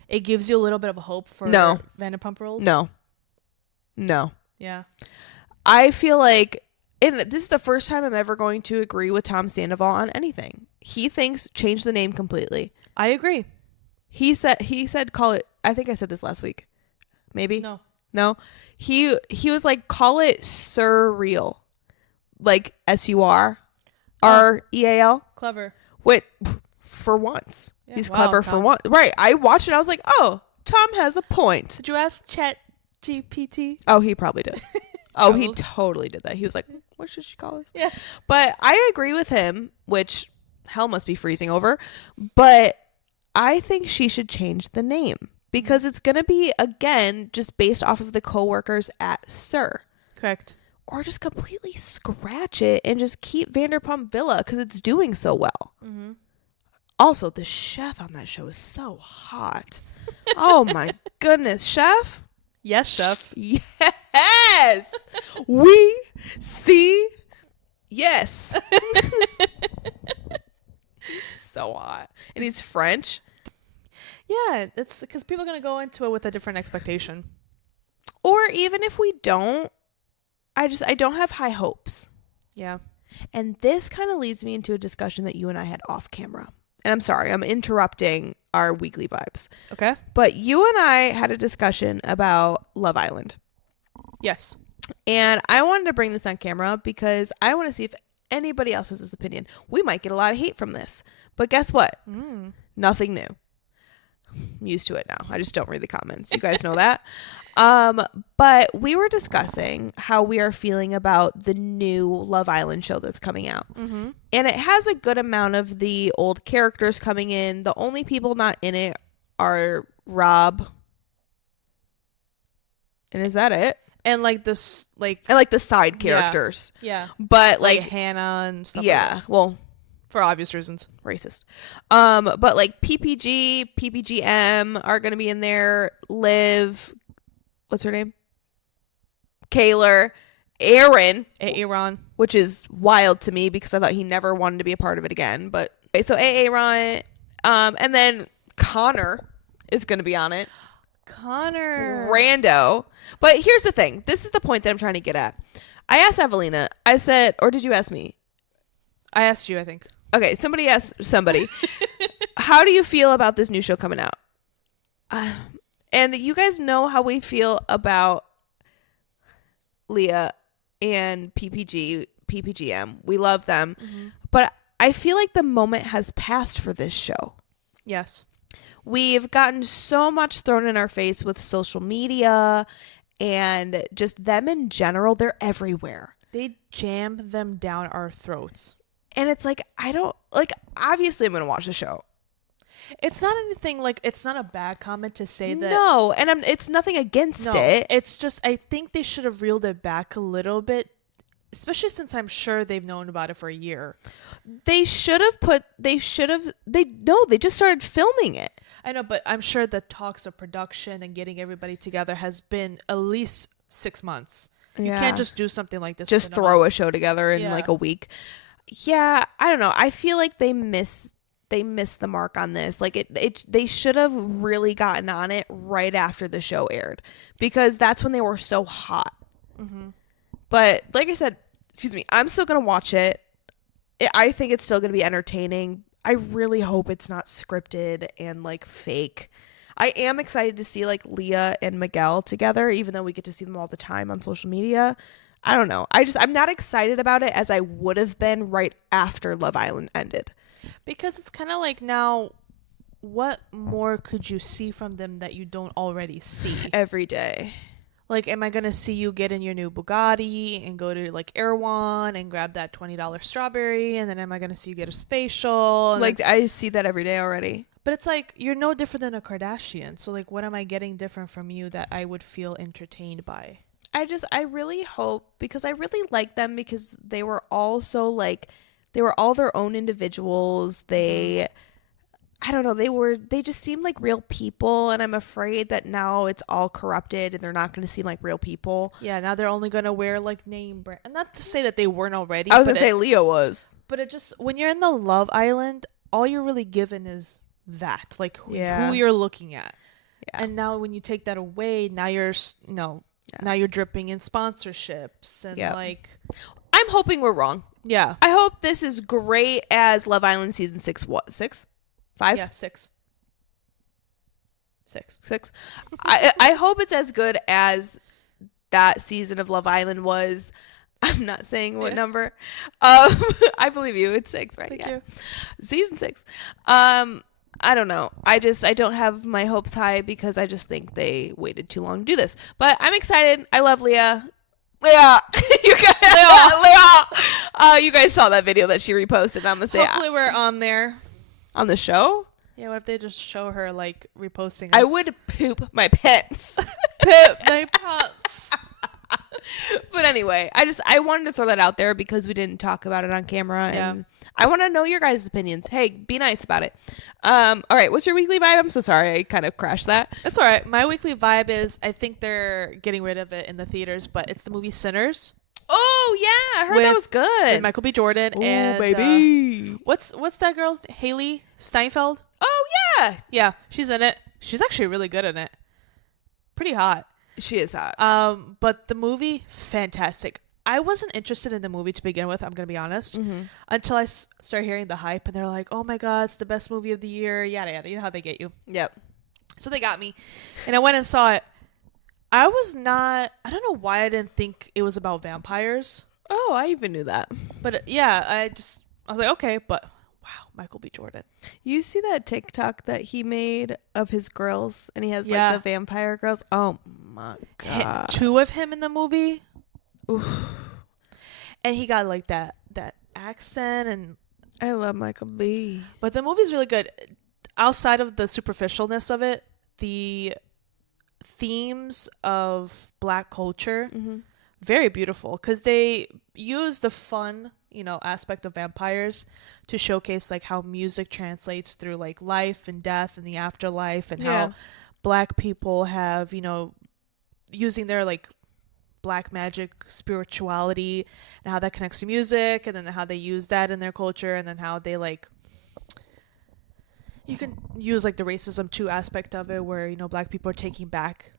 it gives you a little bit of a hope for Vanderpump Rules? No. Yeah. I feel like, and this is the first time I'm ever going to agree with Tom Sandoval on anything. He thinks change the name completely. I agree. He said call it, I think I said this last week. Maybe? No. He was like, call it Surreal. Like Surreal. Clever. Wait, for once. Yeah, He's wow, clever Tom. for once. Right. I watched it. I was like, oh, Tom has a point. Did you ask Chat GPT? Oh, he probably did. Oh, he totally did that. He was like, what should she call us? Yeah. But I agree with him, which hell must be freezing over. But I think she should change the name because it's going to be, again, just based off of the coworkers at Sir. Correct. Or just completely scratch it and just keep Vanderpump Villa because it's doing so well. Mm-hmm. Also, the chef on that show is so hot. Oh, my goodness. Chef? Yes, chef. Yes. We see. Yes. So hot. And he's French. Yeah, it's because people are going to go into it with a different expectation. Or even if we don't, I don't have high hopes. Yeah. And this kind of leads me into a discussion that you and I had off camera. And I'm sorry, I'm interrupting our weekly vibes. Okay. But you and I had a discussion about Love Island. Yes. And I wanted to bring this on camera because I want to see if anybody else has this opinion. We might get a lot of hate from this. But guess what? Nothing new. I'm used to it now. I just don't read the comments. You guys know that. But we were discussing how we are feeling about the new Love Island show that's coming out. Mm-hmm. And it has a good amount of the old characters coming in. The only people not in it are Rob. And is that it? And like this, like, And like the side characters. Yeah. But like Hannah and stuff. yeah. Like that. Well, For obvious reasons. racist. But like PPG, PPGM are going to be in there. Liv, what's her name? Kaylor, Aaron, which is wild to me because I thought he never wanted to be a part of it again. But so Aaron, and then Connor is going to be on it. Connor. Rando. But here's the thing. This is the point that I'm trying to get at. I asked Evelina. I said, or did you ask me? I asked you, I think. Okay, somebody asked somebody. How do you feel about this new show coming out? And you guys know how we feel about Leah and PPGM. We love them. Mm-hmm. But I feel like the moment has passed for this show. Yes. We've gotten so much thrown in our face with social media and just them in general. They're everywhere. They jam them down our throats. And it's like, obviously I'm going to watch the show. It's not anything like, it's not a bad comment to say that. No, and it's nothing against it. It's just, I think they should have reeled it back a little bit, especially since I'm sure they've known about it for a year. They just started filming it. I know, but I'm sure the talks of production and getting everybody together has been at least 6 months. Yeah. You can't just do something like this. Just throw a show together in like a week. Yeah, I don't know. I feel like they missed the mark on this. Like they should have really gotten on it right after the show aired because that's when they were so hot. Mm-hmm. But like I said, I'm still gonna watch it. I think it's still gonna be entertaining. I really hope it's not scripted and like fake. I am excited to see like Leah and Miguel together, even though we get to see them all the time on social media. I don't know. I'm not excited about it as I would have been right after Love Island ended. Because it's kind of like now, what more could you see from them that you don't already see? Every day. Like, am I going to see you get in your new Bugatti and go to like Erewhon and grab that $20 strawberry? And then am I going to see you get a facial? Like, I see that every day already. But it's like, you're no different than a Kardashian. So like, what am I getting different from you that I would feel entertained by? I really hope, because I really like them because they were all so like, they were all their own individuals. I I don't know, they just seemed like real people, and I'm afraid that now it's all corrupted and they're not going to seem like real people. Yeah, now they're only going to wear like name brand. And not to say that they weren't already. I was going to say Leo was. But it just, when you're in the Love Island, all you're really given is that, like who you're looking at. Yeah. And now when you take that away, now you're, now you're dripping in sponsorships and like. I'm hoping we're wrong. Yeah. I hope this is great as Love Island season 6. What? 6? 5? Yeah, 6. I hope it's as good as that season of Love Island was. I'm not saying what number. I believe you. It's 6, right? Thank you. Season 6. I don't know. I don't have my hopes high because I just think they waited too long to do this. But I'm excited. I love Leah. Leah. You guys saw that video that she reposted. I'm gonna say hopefully we're on there. On the show? Yeah, what if they just show her like reposting us? I would poop my pants. But anyway, I wanted to throw that out there because we didn't talk about it on camera, and I want to know your guys' opinions. Hey, be nice about it. All right, what's your weekly vibe? I'm so sorry, I kind of crashed that. That's all right. My weekly vibe is I think they're getting rid of it in the theaters, but it's the movie Sinners. Oh yeah, I heard that was good. And Michael B. Jordan and baby. What's that girl's Haley Steinfeld? Oh yeah, she's in it. She's actually really good in it. Pretty hot. She is hot. But the movie, fantastic. I wasn't interested in the movie to begin with, I'm gonna be honest, until I started hearing the hype, and they're like, "Oh my god, it's the best movie of the year." Yada yada. You know how they get you. Yep. So they got me, and I went and saw it. I don't know why I didn't think it was about vampires. Oh, I even knew that. But yeah, I was like, okay, but wow, Michael B. Jordan. You see that TikTok that he made of his girls, and he has like the vampire girls? Oh my god. 2 of him in the movie. Oof. And he got like that accent, and I love Michael B. But the movie's really good. Outside of the superficialness of it, the themes of Black culture, very beautiful, because they use the fun aspect of vampires to showcase like how music translates through like life and death and the afterlife, and how Black people have using their like Black magic spirituality and how that connects to music, and then how they use that in their culture, and then how they like you can use like the racism too aspect of it, where Black people are taking back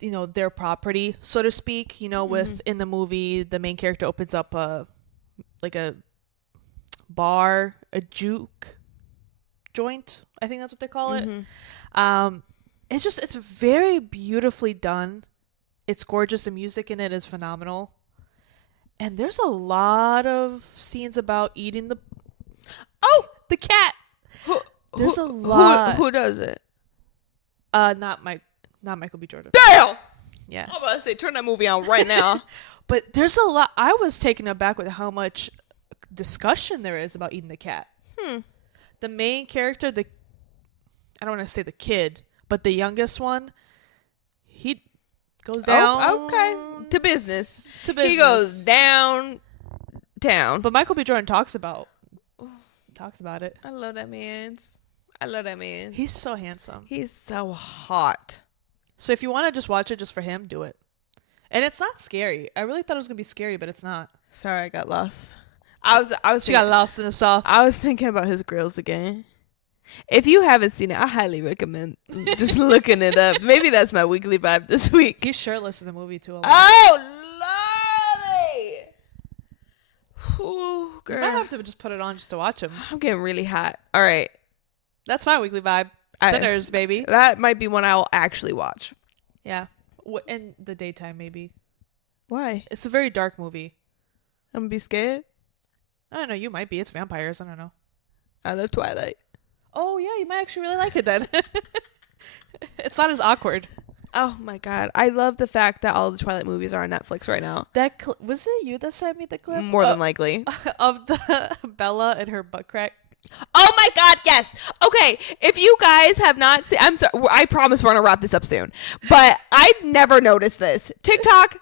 their property, so to speak. With in the movie, the main character opens up a bar, a juke joint, I think that's what they call it. It's very beautifully done. It's gorgeous. The music in it is phenomenal, and there's a lot of scenes about eating the cat. There's a lot. Who does it? Not Michael B. Jordan. Damn. Yeah. I'm about to say, turn that movie on right now. But there's a lot. I was taken aback with how much discussion there is about eating the cat. The main character, I don't want to say the kid, but the youngest one, he goes down. To business. He goes downtown. But Michael B. Jordan talks about it. I love that man. He's so handsome. He's so hot. So if you want to just watch it just for him, do it. And it's not scary. I really thought it was gonna be scary, but it's not. Sorry, I got lost. She got lost in the sauce. I was thinking about his grills again. If you haven't seen it, I highly recommend just looking it up. Maybe that's my weekly vibe this week. He's shirtless in the movie too. Oh, lordy! Ooh, girl. You might have to just put it on just to watch him. I'm getting really hot. All right. That's my weekly vibe. Sinners, baby. That might be one I'll actually watch. Yeah. In the daytime, maybe. Why? It's a very dark movie. I'm gonna be scared? I don't know. You might be. It's vampires. I don't know. I love Twilight. Oh, yeah. You might actually really like it then. It's not as awkward. Oh, my God. I love the fact that all the Twilight movies are on Netflix right now. Was it you that sent me the clip? More than likely. Of the Bella and her butt crack. Oh my God, yes. Okay, if you guys have not seen, I'm sorry, I promise we're gonna wrap this up soon, but I never noticed this. TikTok,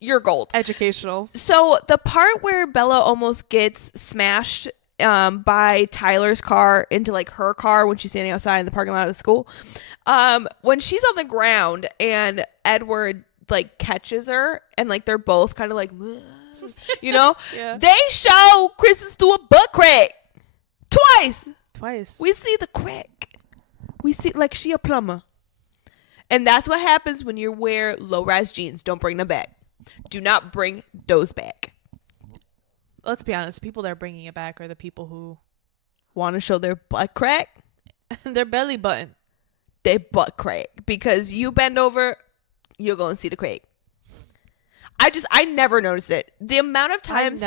you're gold. Educational. So the part where Bella almost gets smashed by Tyler's car into like her car when she's standing outside in the parking lot of school. When she's on the ground and Edward like catches her and like they're both kind of like, you know, they show Kristen Stewart butt crack twice. We see the crack. We see like she a plumber. And that's what happens when you wear low-rise jeans. Don't bring them back. Do not bring those back. Let's be honest. People that are bringing it back are the people who want to show their butt crack. Their belly button. Their butt crack. Because you bend over, you're going to see the crack. I never noticed it. The amount of times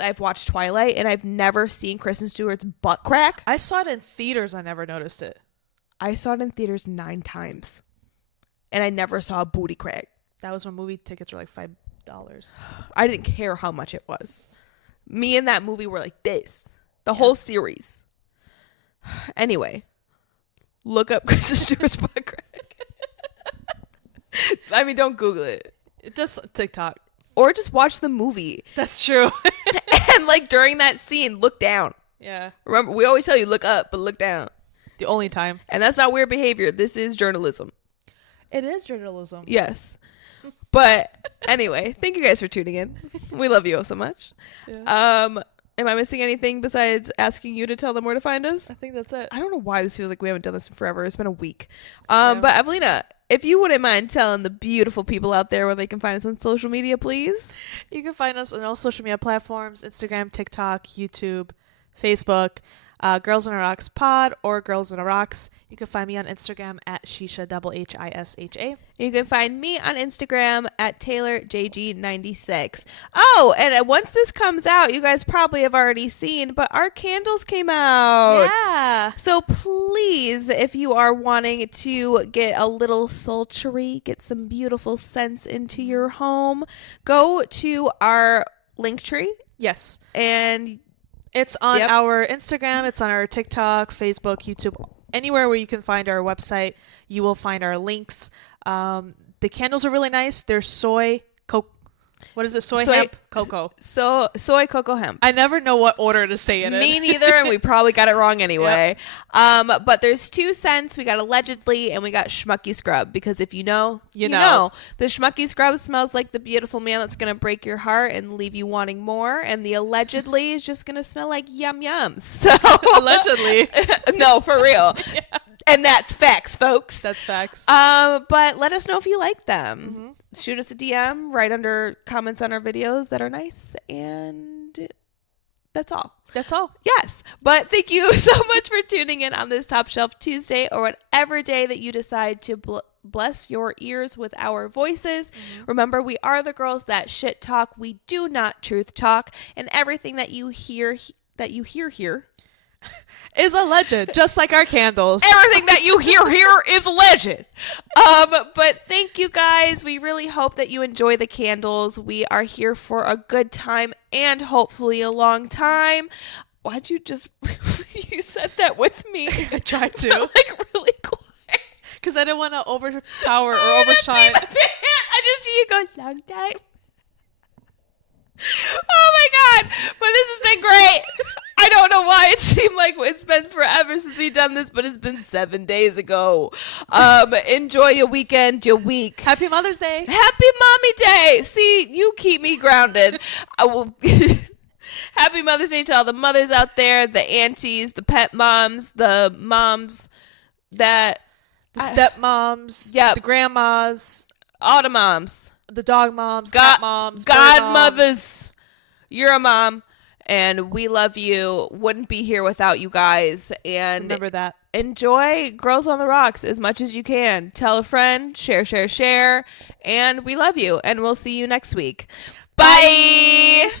I've watched Twilight and I've never seen Kristen Stewart's butt crack. I saw it in theaters. I never noticed it. I saw it in theaters 9 times. And I never saw a booty crack. That was when movie tickets were like $5. I didn't care how much it was. Me and that movie were like this. The whole series. Anyway. Look up Kristen Stewart's butt crack. I mean, don't Google it. Just TikTok. Or just watch the movie. That's true. And like during that scene, look down. Yeah. Remember, we always tell you look up, but look down. The only time. And that's not weird behavior. This is journalism. It is journalism. Yes. But anyway, thank you guys for tuning in. We love you all so much. Yeah. Am I missing anything besides asking you to tell them where to find us? I think that's it. I don't know why this feels like we haven't done this in forever. It's been a week. But Evelina, if you wouldn't mind telling the beautiful people out there where they can find us on social media, please. You can find us on all social media platforms, Instagram, TikTok, YouTube, Facebook, Girls on the Rocks Pod or Girls on the Rocks. You can find me on Instagram at Shisha HISHA. You can find me on Instagram at TaylorJG96. Oh, and once this comes out, you guys probably have already seen, but our candles came out. Yeah. So please, if you are wanting to get a little sultry, get some beautiful scents into your home, go to our Linktree. Yes. And it's on our Instagram. It's on our TikTok, Facebook, YouTube. Anywhere where you can find our website, you will find our links. The candles are really nice. They're soy hemp cocoa. Soy cocoa hemp. I never know what order to say it in. Me neither, and we probably got it wrong anyway. Yep. But there's 2 scents. We got allegedly and we got schmucky scrub, because if you know, you know. The schmucky scrub smells like the beautiful man that's going to break your heart and leave you wanting more, and the allegedly is just going to smell like yum yums. So allegedly. No, for real. Yeah. And that's facts, folks. That's facts. But let us know if you like them. Mm-hmm. Shoot us a DM right under comments on our videos that are nice, and that's all. That's all. Yes. But thank you so much for tuning in on this Top Shelf Tuesday, or whatever day that you decide to bless your ears with our voices. Mm-hmm. Remember, we are the girls that shit talk. We do not truth talk, and everything that you hear here is a legend, just like our candles. Everything that you hear here is a legend. But thank you guys. We really hope that you enjoy the candles. We are here for a good time and hopefully a long time. Why'd you just you said that with me? I tried to. Like really quick. Because I didn't want to overpower or overshine. I just see you go long time. Oh my god. But this has been great. I don't know why it seemed like it's been forever since we've done this, but it's been 7 days ago. Enjoy your weekend, your week. Happy Mother's Day. Happy Mommy Day. See, you keep me grounded. I will. Happy Mother's Day to all the mothers out there, the aunties, the pet moms, the moms the stepmoms, the grandmas, all the moms, the dog moms, cat moms, godmothers. You're a mom. And we love you. Wouldn't be here without you guys. And remember that. Enjoy Girls on the Rocks as much as you can. Tell a friend. Share. And we love you. And we'll see you next week. Bye.